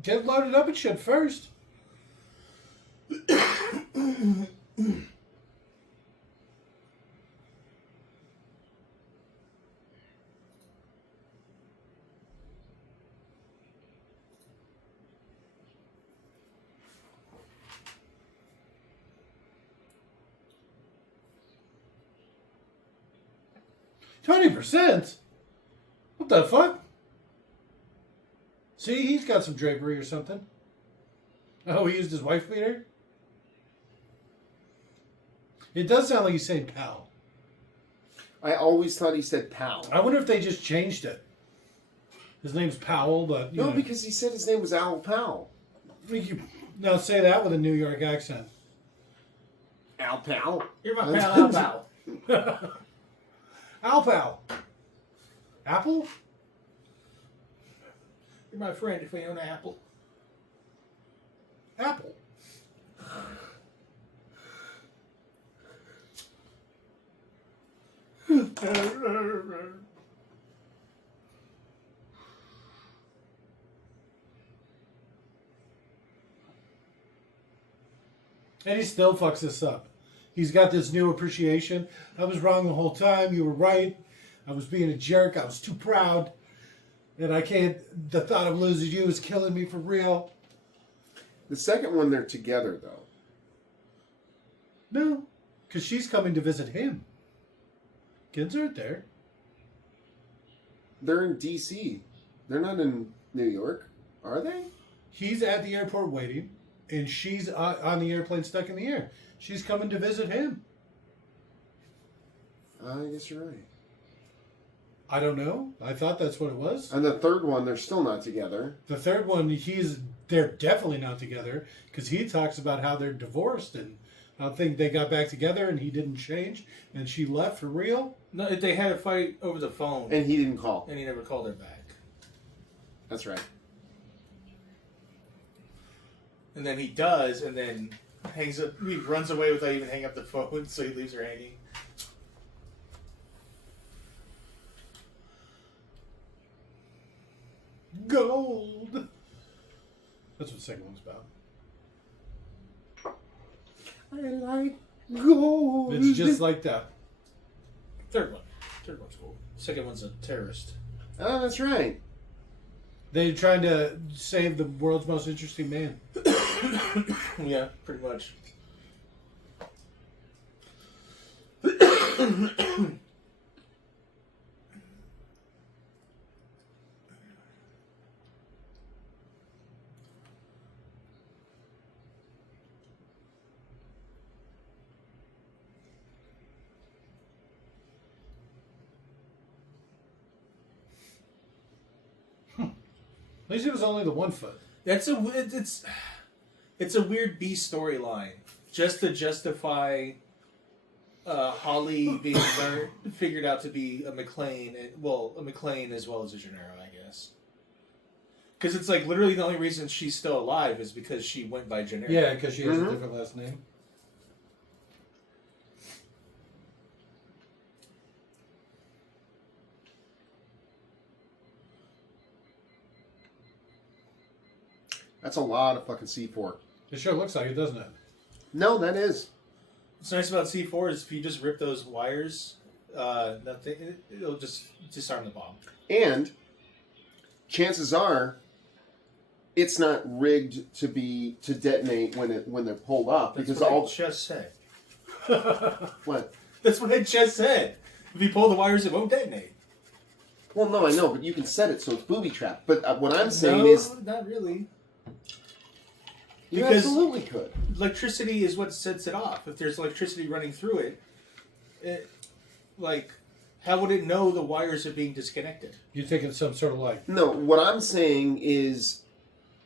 Get loaded up and shit first. 20%? What the fuck? See, he's got some drapery or something. Oh, he used his wife beater? It does sound like he's saying pal. I always thought he said pal. I wonder if they just changed it. His name's Powell, but... No, because he said his name was Al Pal. Now say that with a New York accent. Al Pal? You're my pal, Al Pal. Al Pal. Apple? You're my friend if we own an apple. Apple. And he still fucks this up. He's got this new appreciation. I was wrong the whole time. You were right. I was being a jerk. I was too proud. And I can't... The thought of losing you is killing me for real. The second one, they're together, though. No. Because she's coming to visit him. Kids aren't there. They're in D.C. They're not in New York, are they? He's at the airport waiting, and she's on the airplane stuck in the air. She's coming to visit him. I guess you're right. I don't know. I thought that's what it was. And the third one, they're still not together. The third one, they're definitely not together because he talks about how they're divorced and how they got back together and he didn't change and she left for real. No, they had a fight over the phone, And he didn't call. and he never called her back. That's right. And then he does, and then hangs up. He runs away without even hanging up the phone, so he leaves her hanging. Gold. That's what the second one's about. I like gold. It's just like that. Third one's cool. Second one's a terrorist. Oh, that's right. They're trying to save the world's most interesting man. Yeah, pretty much. At least it was only the 1 foot. It's a weird B storyline just to justify Holly being figured out to be a McLean, a McLean as well as a Gennaro, I guess. Because it's like literally the only reason she's still alive is because she went by Gennaro. Yeah, because she has a different last name. That's a lot of fucking C4. It sure looks like it, doesn't it? No, that is. What's nice about C4 is if you just rip those wires, it'll just disarm the bomb. And chances are, it's not rigged to detonate when they're pulled off That's because what all I just said. what? That's what I just said. If you pull the wires, it won't detonate. Well, no, I know, but you can set it so it's booby trapped. But what I'm saying No, is, not really. you Because- absolutely could. Electricity is what sets it off. If there's electricity running through it, how would it know the wires are being disconnected? You think it's some sort of like... No, what I'm saying is,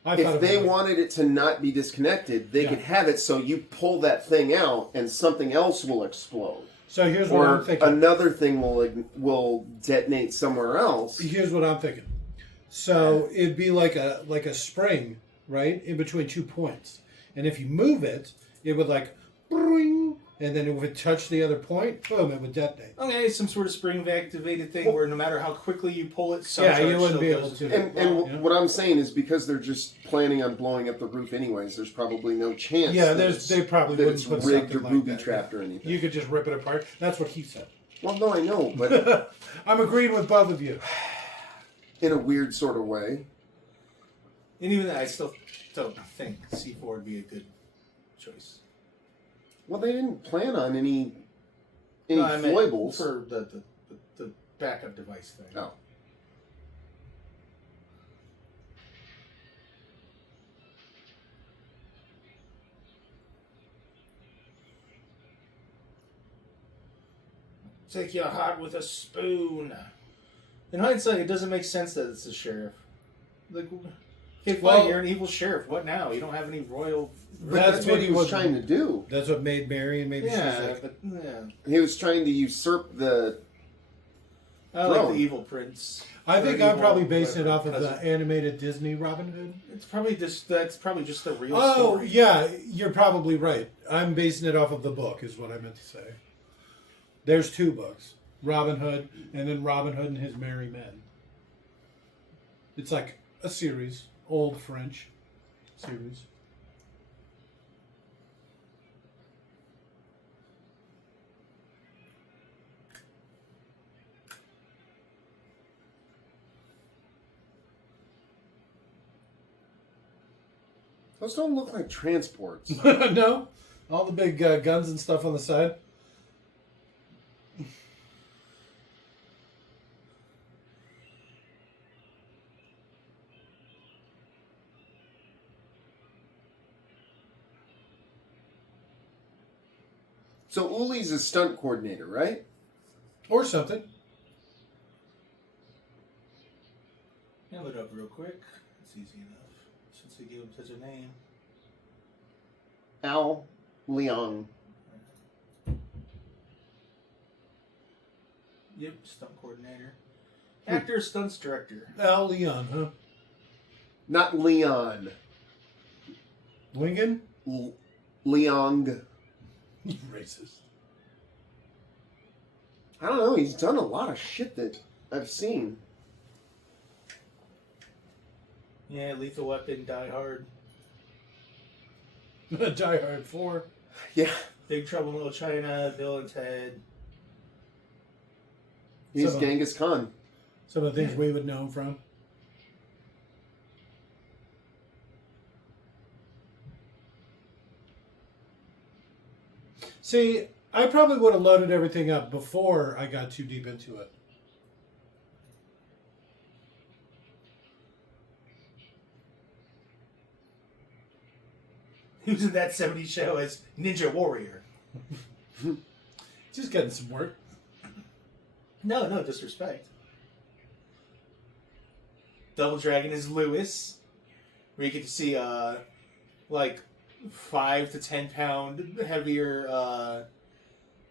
I thought if they it was like- wanted it to not be disconnected, they Yeah. could have it so you pull that thing out and something else will explode. So here's what Or I'm thinking. another thing will detonate somewhere else. Here's what I'm thinking. So it'd be like a spring, right, in between 2 points. And if you move it, it would like, boing, and then it would touch the other point, boom, it would detonate. Okay, some sort of spring-activated thing where no matter how quickly you pull it, some Yeah, charge you wouldn't still be goes able to to. it. And Yeah. what I'm saying is because they're just planning on blowing up the roof anyways, there's probably no chance. Yeah, that they probably that wouldn't it's put rigged something or like booby that. trapped or anything. You could just rip it apart. That's what he said. Well, no, I know, but I'm agreeing with both of you. in a weird sort of way. And even then, I still don't think C4 would be a good choice. Well, they didn't plan on any No, I meant foibles. for the backup device thing. Oh. Take your heart with a spoon. In hindsight, it doesn't make sense that it's the sheriff. Like, okay, fine, Well- you're an evil sheriff. What now? You don't have any royal. But That's that's what what he he was was- trying to do. That's what made Mary, and maybe she's Yeah, like, but yeah. He was trying to usurp the. I like Throne. the evil prince. I Or think I'm evil probably basing it whatever, off of the cousin. animated Disney Robin Hood. It's probably just that's probably just the real Oh, story. yeah, you're probably right. I'm basing it off of the book, is what I meant to say. There's 2 books, Robin Hood, and then Robin Hood and His Merry Men. It's like a series, old French series. Those don't look like transports. No? All the big guns and stuff on the side? So Uli's a stunt coordinator, right? Or something. Yeah, look it up real quick. It's easy enough since they gave him such a name. Al Leong. Yep, stunt coordinator, actor, stunts director. Al Leon, huh? Not Leon. Lincoln? Leong. You racist. I don't know. He's done a lot of shit that I've seen. Yeah, Lethal Weapon, Die Hard, Die Hard 4. Yeah. Big Trouble in Little China, Bill and Ted. He's So- Genghis Khan. Some of the things we would know him from. See, I probably would have loaded everything up before I got too deep into it. He was in that 70s show as Ninja Warrior. Just getting some work. No, no disrespect. Double Dragon is Lewis, where you get to see like 5 to 10 pound heavier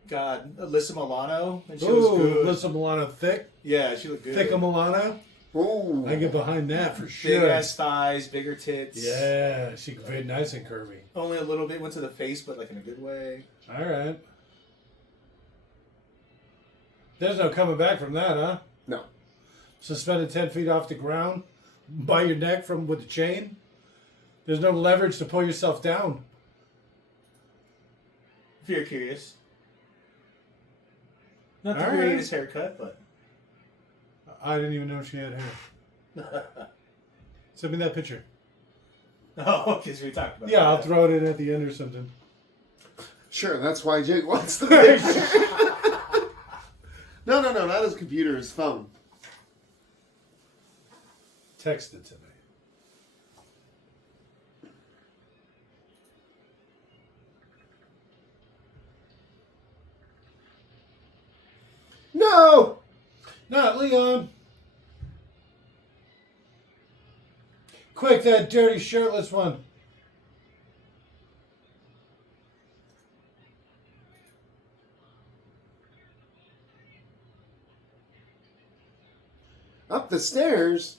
Alyssa Milano, and she was Ooh, good. Alyssa Milano thick. Yeah, she looked good. Thick Milano. Ooh. I get behind that for Big sure. ass thighs, bigger tits. Yeah, she very nice and curvy. Only a little bit went to the face, but like in a good way. All right. There's no coming back from that, huh? No. Suspended 10 feet off the ground by your neck with the chain. There's no leverage to pull yourself down. If you're curious. Not the All right. greatest haircut, but. I didn't even know she had hair. Send me that picture. Oh, because we talked about Yeah, I'll that. throw it in at the end or something. Sure, that's why Jake wants the picture. No, not his computer, his phone. Text it to me. No! Not Leon. Quick, that dirty shirtless one. Up the stairs?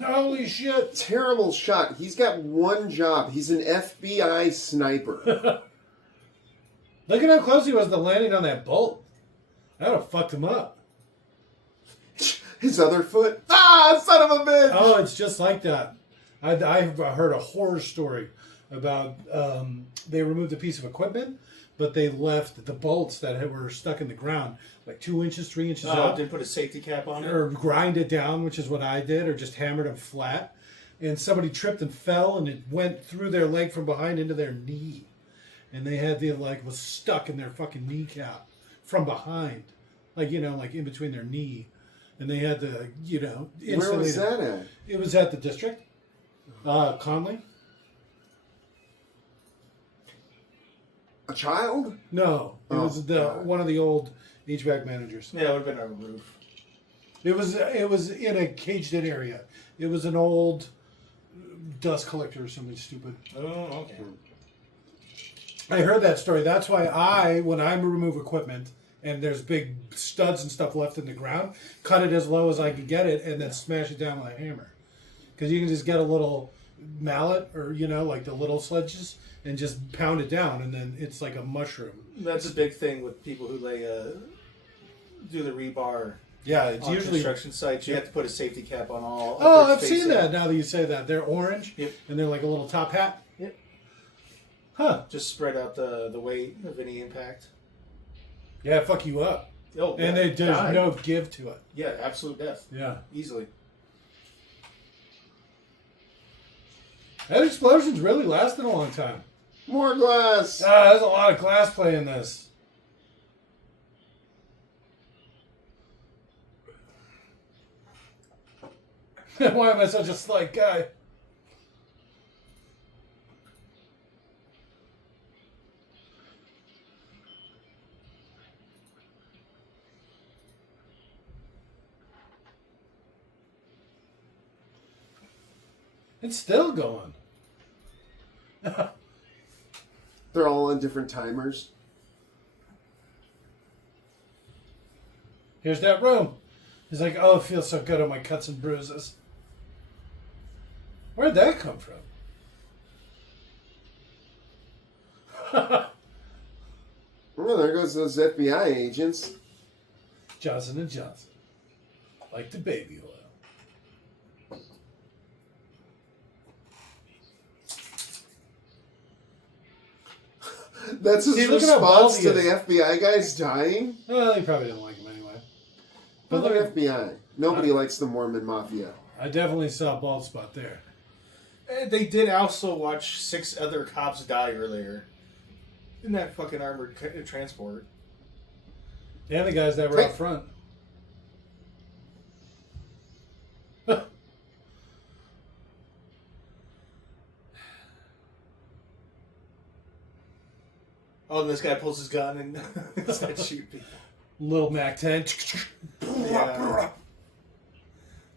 Holy shit. Terrible shot. He's got one job. He's an FBI sniper. Look at how close he was to landing on that bolt. That would have fucked him up. His other foot. Ah, son of a bitch! Oh, it's just like that. I've heard a horror story about they removed a piece of equipment, but they left the bolts that were stuck in the ground like 2 inches, 3 inches Oh, up. didn't put a safety cap on it? Or grind it down, which is what I did, or just hammered them flat. And somebody tripped and fell, and it went through their leg from behind into their knee. And they had was stuck in their fucking kneecap from behind. Like, like in between their knee. And they had to, insulate Where was it. that at? It was at the district. Conley? A child? No. It Oh, was God. one of the old HVAC managers. Yeah, it would have been on a roof. It was in a caged-in area. It was an old dust collector or something stupid. Oh, okay. I heard that story. That's why when I remove equipment and there's big studs and stuff left in the ground, cut it as low as I can get it and then smash it down with a hammer. Because you can just get a little mallet or, like the little sledges and just pound it down and then it's like a mushroom. That's a big thing with people who do the rebar Yeah, it's on usually... construction sites. You have to put a safety cap on all. Oh, upward I've seen facing. that now that you say that. They're orange Yep. and they're like a little top hat. Yep. Huh. Just spread out the weight of any impact. Yeah, fuck you up. Oh, And yeah, there's die. no give to it. Yeah, absolute death. Yeah. Easily. That explosion's really lasted a long time. More glass! There's a lot of glass play in this. Why am I such a slight guy? It's still going. They're all on different timers. Here's that room. He's like, oh, it feels so good on my cuts and bruises. Where'd that come from? Well, there goes those FBI agents. Johnson & Johnson. Like the baby oil. That's his See, look at how bald response he to the is. FBI guys dying? Well, he probably didn't like him anyway. But But look look, at FBI. Nobody likes the Mormon Mafia. I definitely saw a bald spot there. They did also watch 6 other cops die earlier in that fucking armored transport. And the guys that were out front. Oh, and this guy pulls his gun and starts shooting people. Little Mac 10. Yeah.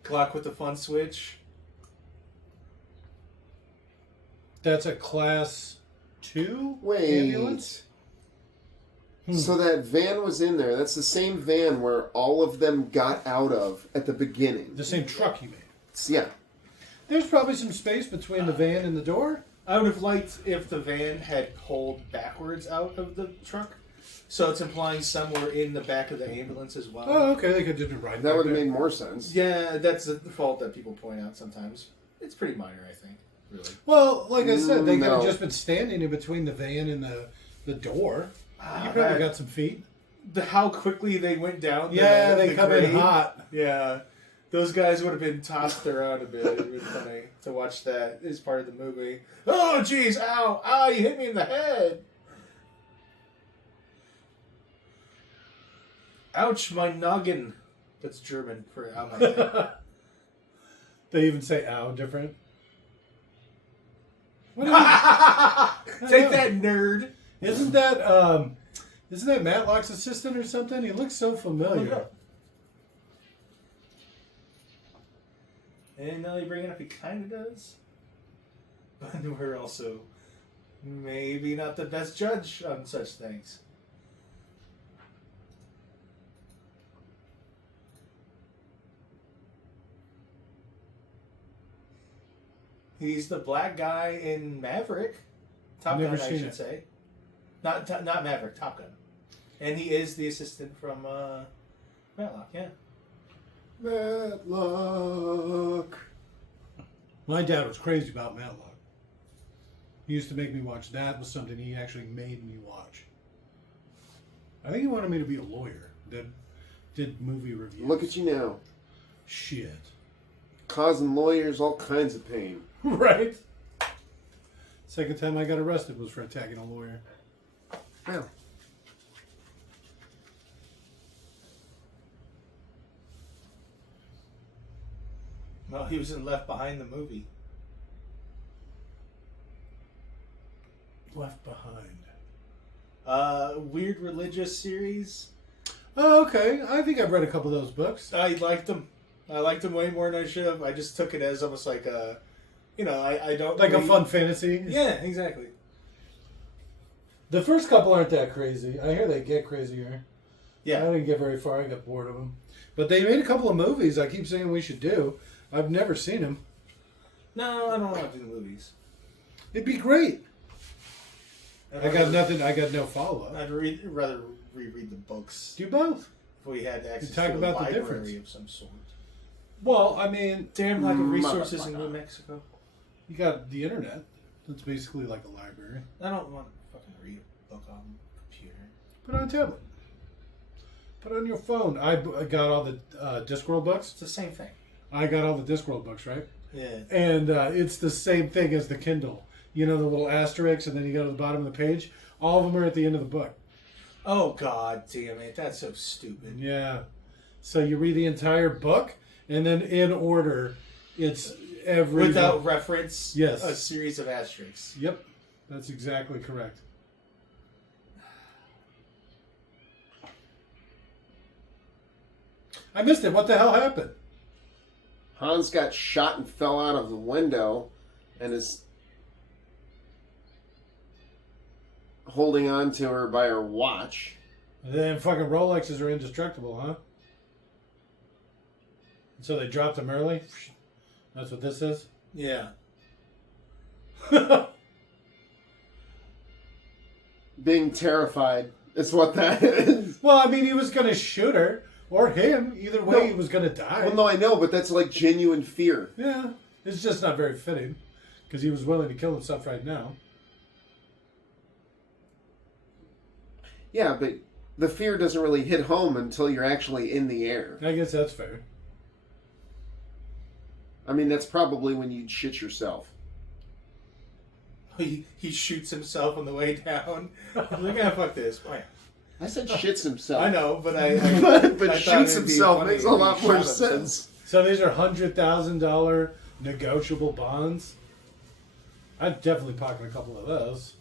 Glock with the fun switch. That's a class 2 Wait. ambulance? So that van was in there. That's the same van where all of them got out of at the beginning. The same truck you made. Yeah. There's probably some space between the van and the door. I would have liked if the van had pulled backwards out of the truck. So it's implying somewhere in the back of the ambulance as well. Oh, okay. They could just be right. That would have there. made more sense. Yeah, that's the fault that people point out sometimes. It's pretty minor, I think. Really. Well, like I said, they could have No. just been standing in between the van and the door. Ah, You probably that- got some feet. How quickly they went down. Yeah, they the come grade. in hot. Yeah. Those guys would have been tossed around a bit. It would be funny to watch that as part of the movie. Oh, jeez, ow, ow, you hit me in the head. Ouch, my noggin. That's German for ow, my head. They even say "ow" different. What is Take that, nerd. Isn't that Matlock's assistant or something? He looks so familiar. And now you bring it up, he kind of does. But we're also maybe not the best judge on such things. He's the black guy in Maverick. Top Never Gun, I seen should it. say. Not Maverick, Top Gun. And he is the assistant from Matlock, yeah. Matlock. My dad was crazy about Matlock. He used to make me watch. That was something he actually made me watch. I think he wanted me to be a lawyer that did movie reviews. Look at you now. Shit. Causing lawyers all kinds of pain. Right? Second time I got arrested was for attacking a lawyer. Well, Well, he was in Left Behind the movie. Left Behind. Weird religious series. Oh, okay. I think I've read a couple of those books. I liked them. I liked them way more than I should have. I just took it as almost like a, I don't Like a really- fun fantasy. Yeah, exactly. The first couple aren't that crazy. I hear they get crazier. I Yeah. didn't get very far. I got bored of them. But they made a couple of movies I keep saying we should do. I've never seen them. No, I don't want to do the movies. It'd be great. I'd I got rather- nothing. I got no follow-up. I'd rather reread the books Do both. if we had access talk to about a the library difference. of some sort. Well, I mean, Damn lack of resources in Motherfucker. New Mexico. you got the internet. That's basically like a library. I don't want to fucking read a book on computer. Put it on a tablet. Put it on your phone. I got all the Discworld books. It's the same thing. I got all the Discworld books, right? Yeah. And it's the same thing as the Kindle. You know, the little asterisks, and then you go to the bottom of the page. All of them are at the end of the book. Oh, god damn it. That's so stupid. Yeah. So you read the entire book, and then in order, it's every Without reference, Yes. a series of asterisks. Yep, that's exactly correct. I missed it. What the hell happened? Hans got shot and fell out of the window and is holding on to her by her watch. Then fucking Rolexes are indestructible, huh? So they dropped them early? That's what this is? Yeah. Being terrified is what that is. Well, I mean, he was going to shoot her or him. Either way, No. he was going to die. Well, no, I know, but that's like genuine fear. Yeah, it's just not very fitting because he was willing to kill himself right now. Yeah, but the fear doesn't really hit home until you're actually in the air. I guess that's fair. I mean, that's probably when you'd shit yourself. He shoots himself on the way down. He's like, ah, fuck this. Bam. I said shits himself. I know, but I but I thought shoots it'd be himself funny makes a if he lot more shot himself. sense. So these are $100,000 negotiable bonds. I'd definitely pocket a couple of those.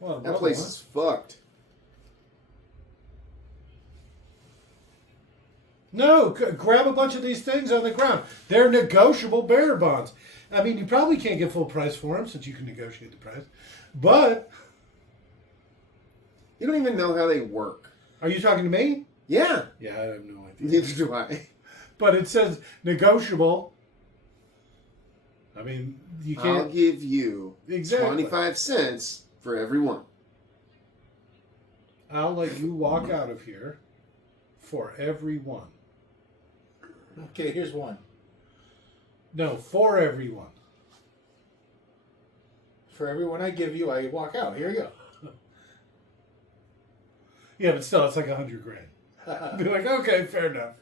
Well, That place is fucked. No, grab a bunch of these things on the ground. They're negotiable bearer bonds. I mean, you probably can't get full price for them since you can negotiate the price. But You don't even know how they work. are you talking to me? Yeah. Yeah, I have no idea. Neither do I. But it says negotiable. I mean, you I'll can't. give you Exactly. 25 cents for every one. I'll let you walk out of here for every one. Okay, here's one. No, for everyone. For every one I give you, I walk out. Here you go. Yeah, but still, it's like $100 grand. Be like, okay, fair enough.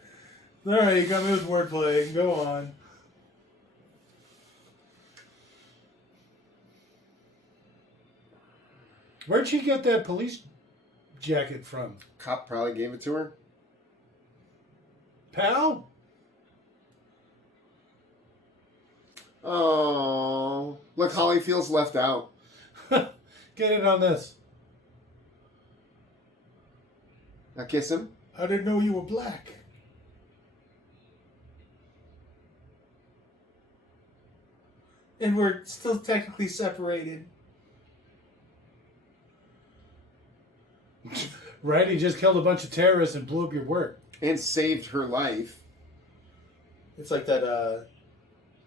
All right, you got me with wordplay. Go on. Where'd she get that police jacket from? Cop probably gave it to her. Pal? Oh, look, Holly feels left out. Get in on this. Now kiss him. I didn't know you were black. And we're still technically separated. Right? He just killed a bunch of terrorists and blew up your work. And saved her life. It's like that,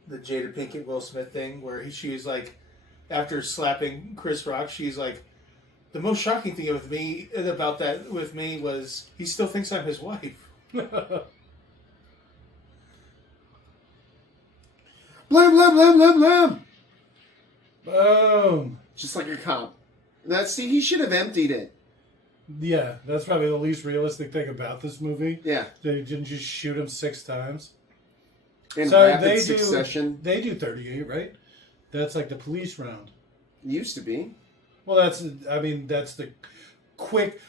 the Jada Pinkett Will Smith thing where she was like, after slapping Chris Rock, she's like, the most shocking thing about that with me was he still thinks I'm his wife. Blam, blam, blam, blam, blam. Boom. Just like a cop. See, he should have emptied it. Yeah, that's probably the least realistic thing about this movie. Yeah. They didn't just shoot him 6 times. In So rapid succession. They do 38, right? That's like the police round. Used to be. Well, that's the quick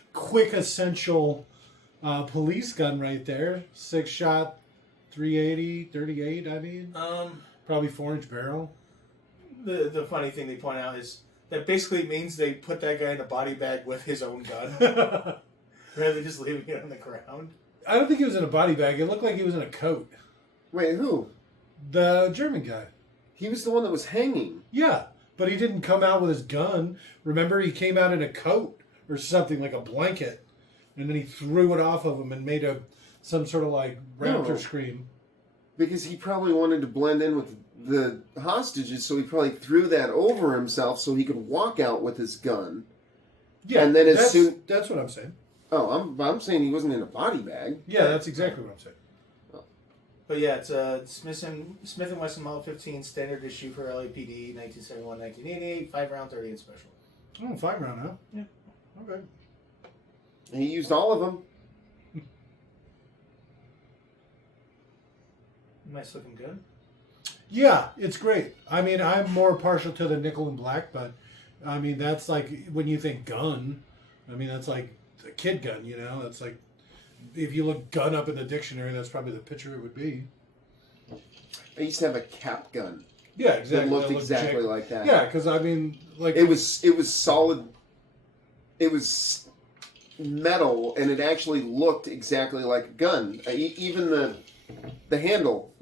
essential police gun right there. 6-shot, 380, 38, I mean. Probably 4-inch barrel. The funny thing they point out is that basically means they put that guy in a body bag with his own gun. Rather than just leaving it on the ground. I don't think he was in a body bag. It looked like he was in a coat. Wait, who? The German guy. He was the one that was hanging. Yeah, but he didn't come out with his gun. Remember, he came out in a coat or something, like a blanket. And then he threw it off of him and made some sort of like raptor scream. Because he probably wanted to blend in with the hostages, so he probably threw that over himself so he could walk out with his gun. Yeah, and then that's what I'm saying. Oh, I'm saying he wasn't in a body bag. Yeah, that's exactly what I'm saying. But yeah, it's Smith and Wesson Model 15 standard issue for LAPD, 1971-1988, 5-round 38 special. Oh, 5-round, huh? Yeah. Okay. And he used all of them. Nice looking gun. Yeah, it's great. I mean, I'm more partial to the nickel and black, but I mean, that's like when you think gun, I mean, that's like a kid gun, you know? That's like, if you look gun up in the dictionary, that's probably the picture it would be. I used to have a cap gun. Yeah, exactly. That looked exactly like that. Yeah, because I mean, like it was solid. It was metal, and it actually looked exactly like a gun. Even the handle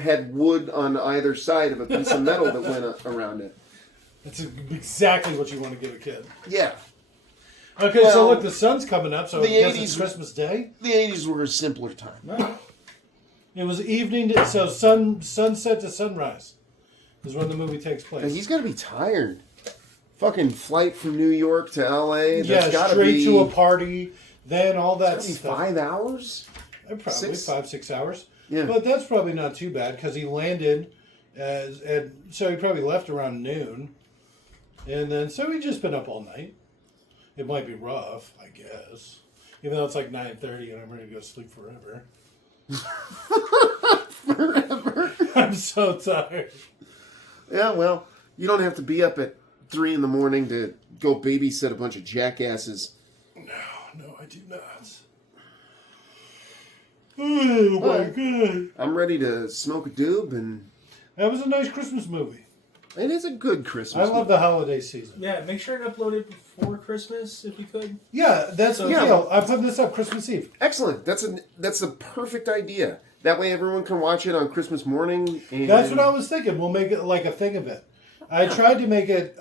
had wood on either side of a piece of metal that went around it. That's exactly what you want to give a kid. Yeah. Okay, Well, so look, the sun's coming up, so the I guess 80s it's Christmas Day. The 80s were a simpler time. It was evening, so sunset to sunrise is when the movie takes place. And he's got to be tired. Fucking flight from New York to L.A. Yeah, gotta straight be, to a party, then all that it's stuff. 5 hours? Probably 5-6 hours. Yeah. But that's probably not too bad because he landed, so he probably left around noon. And then, so he'd just been up all night. It might be rough, I guess. Even though it's like 9:30 and I'm ready to go sleep forever. Forever? I'm so tired. Yeah, well, you don't have to be up at 3 in the morning to go babysit a bunch of jackasses. No, I do not. Oh my god. I'm ready to smoke a doob and... That was a nice Christmas movie. It is a good Christmas. I love the holiday season. Yeah, make sure to upload it before Christmas if you could. Yeah, that's the Yeah. deal. I'm putting this up Christmas Eve. Excellent. That's a perfect idea. That way everyone can watch it on Christmas morning. And That's what I was thinking. We'll make it like a thing of it. I tried to make it.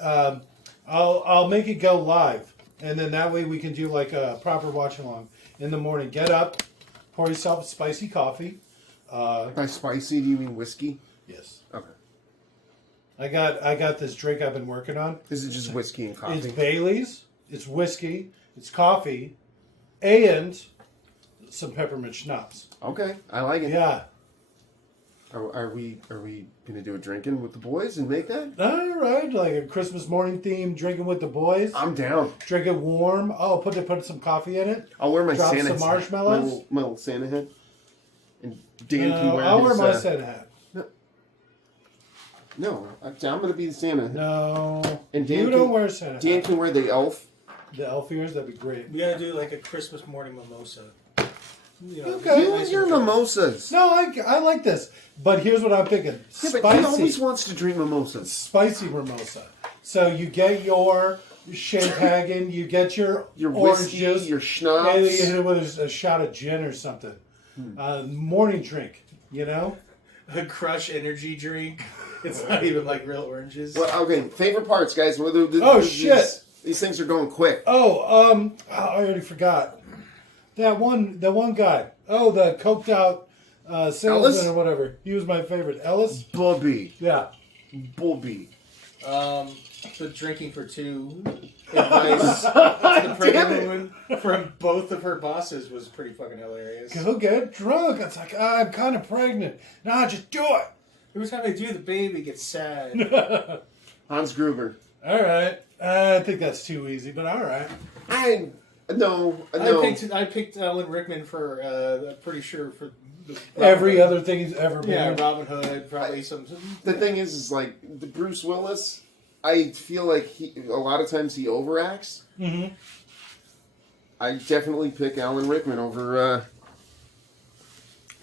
I'll make it go live, and then that way we can do like a proper watch along in the morning. Get up, pour yourself spicy coffee. By spicy, do you mean whiskey? Yes, Okay. I got this drink I've been working on. Is it just whiskey and coffee? It's Bailey's. It's whiskey. It's coffee, and some peppermint schnapps. Okay, I like it. Yeah. Are we gonna do a drinking with the boys and make that? All right, like a Christmas morning theme, drinking with the boys. I'm down. Drink it warm. Oh, put some coffee in it. I'll wear my Drop Santa some marshmallows. My little Santa hat. And Dan can wear I'll his, wear my Santa hat. No, I'm gonna be the Santa. No, And Dan you can, don't wear a Santa Dan hat. can wear the elf. The elf ears, that'd be great. We gotta do like a Christmas morning mimosa. You know, Okay. You and your mimosas. No, I like this, but here's what I'm thinking: Yeah, but he always spicy, wants to drink mimosas. spicy mimosa. So you get your champagne, you get your orange whiskey, juice, your and schnapps. you hit it with a shot of gin or something. Morning drink, you know. a Crush energy drink. It's not even like real oranges. Well, okay, favorite parts, guys. Shit. These things are going quick. Oh, I already forgot. That one guy. Oh, the coked out salesman Ellis? or whatever. He was my favorite. Ellis? Bobby. Yeah. Bobby. The drinking for two advice to the pregnant woman from both of her bosses was pretty fucking hilarious. Go get drunk. It's like, I'm kind of pregnant. Nah, just do it. Every time they do, the baby gets sad. Hans Gruber. All right. I think that's too easy, but all right. No. I picked Alan Rickman for, I'm pretty sure, for the Every Robin other thing he's ever been. Yeah, in. Robin Hood, probably some. The thing is like the Bruce Willis. I feel like a lot of times he overacts. Mm-hmm. I definitely pick Alan Rickman over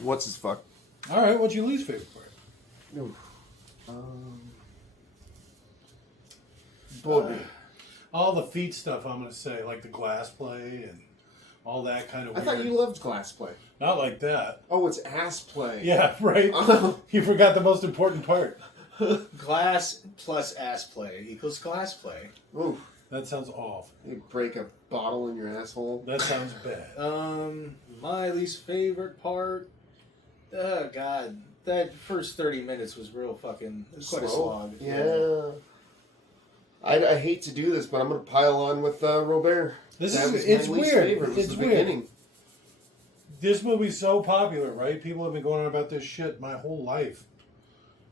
what's his fuck. All right. What's your least favorite part? Bobby. All the feet stuff. I'm gonna say like the glass play and all that kind of. I Weird. thought you loved glass play. Not like that. Oh, it's ass play. Yeah. Right. You forgot the most important part. Glass plus ass play equals glass play. Ooh, That sounds awful. you break a bottle in your asshole. That sounds bad. My least favorite part. Oh God, that first 30 minutes was real fucking. It was quite a slog. Yeah. I hate to do this, but I'm gonna pile on with Robert. It's my least weird. favorite, was It's the weird. beginning. This movie's so popular, right? People have been going on about this shit my whole life.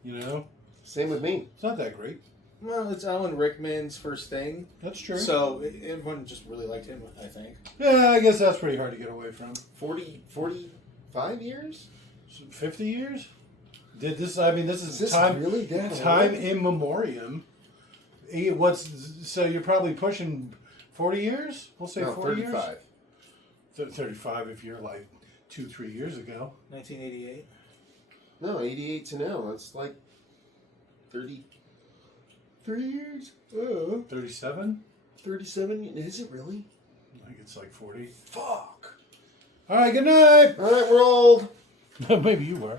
You know? Same with me. It's not that great. Well, it's Alan Rickman's first thing, That's true. so everyone just really liked him. I think. Yeah, I guess that's pretty hard to get away from. 45 years? 50 years? Did this? I mean, this Is is this time really that time old? in memoriam. So you're probably pushing 40 years? We'll say No, 40 35. years. 35 if you're like 2-3 years ago. 1988. No, 88 to now. That's like 33 years? 37? 37? Is it really? I think it's like 40. Fuck. All right, good night. All right, we're old. Maybe you were.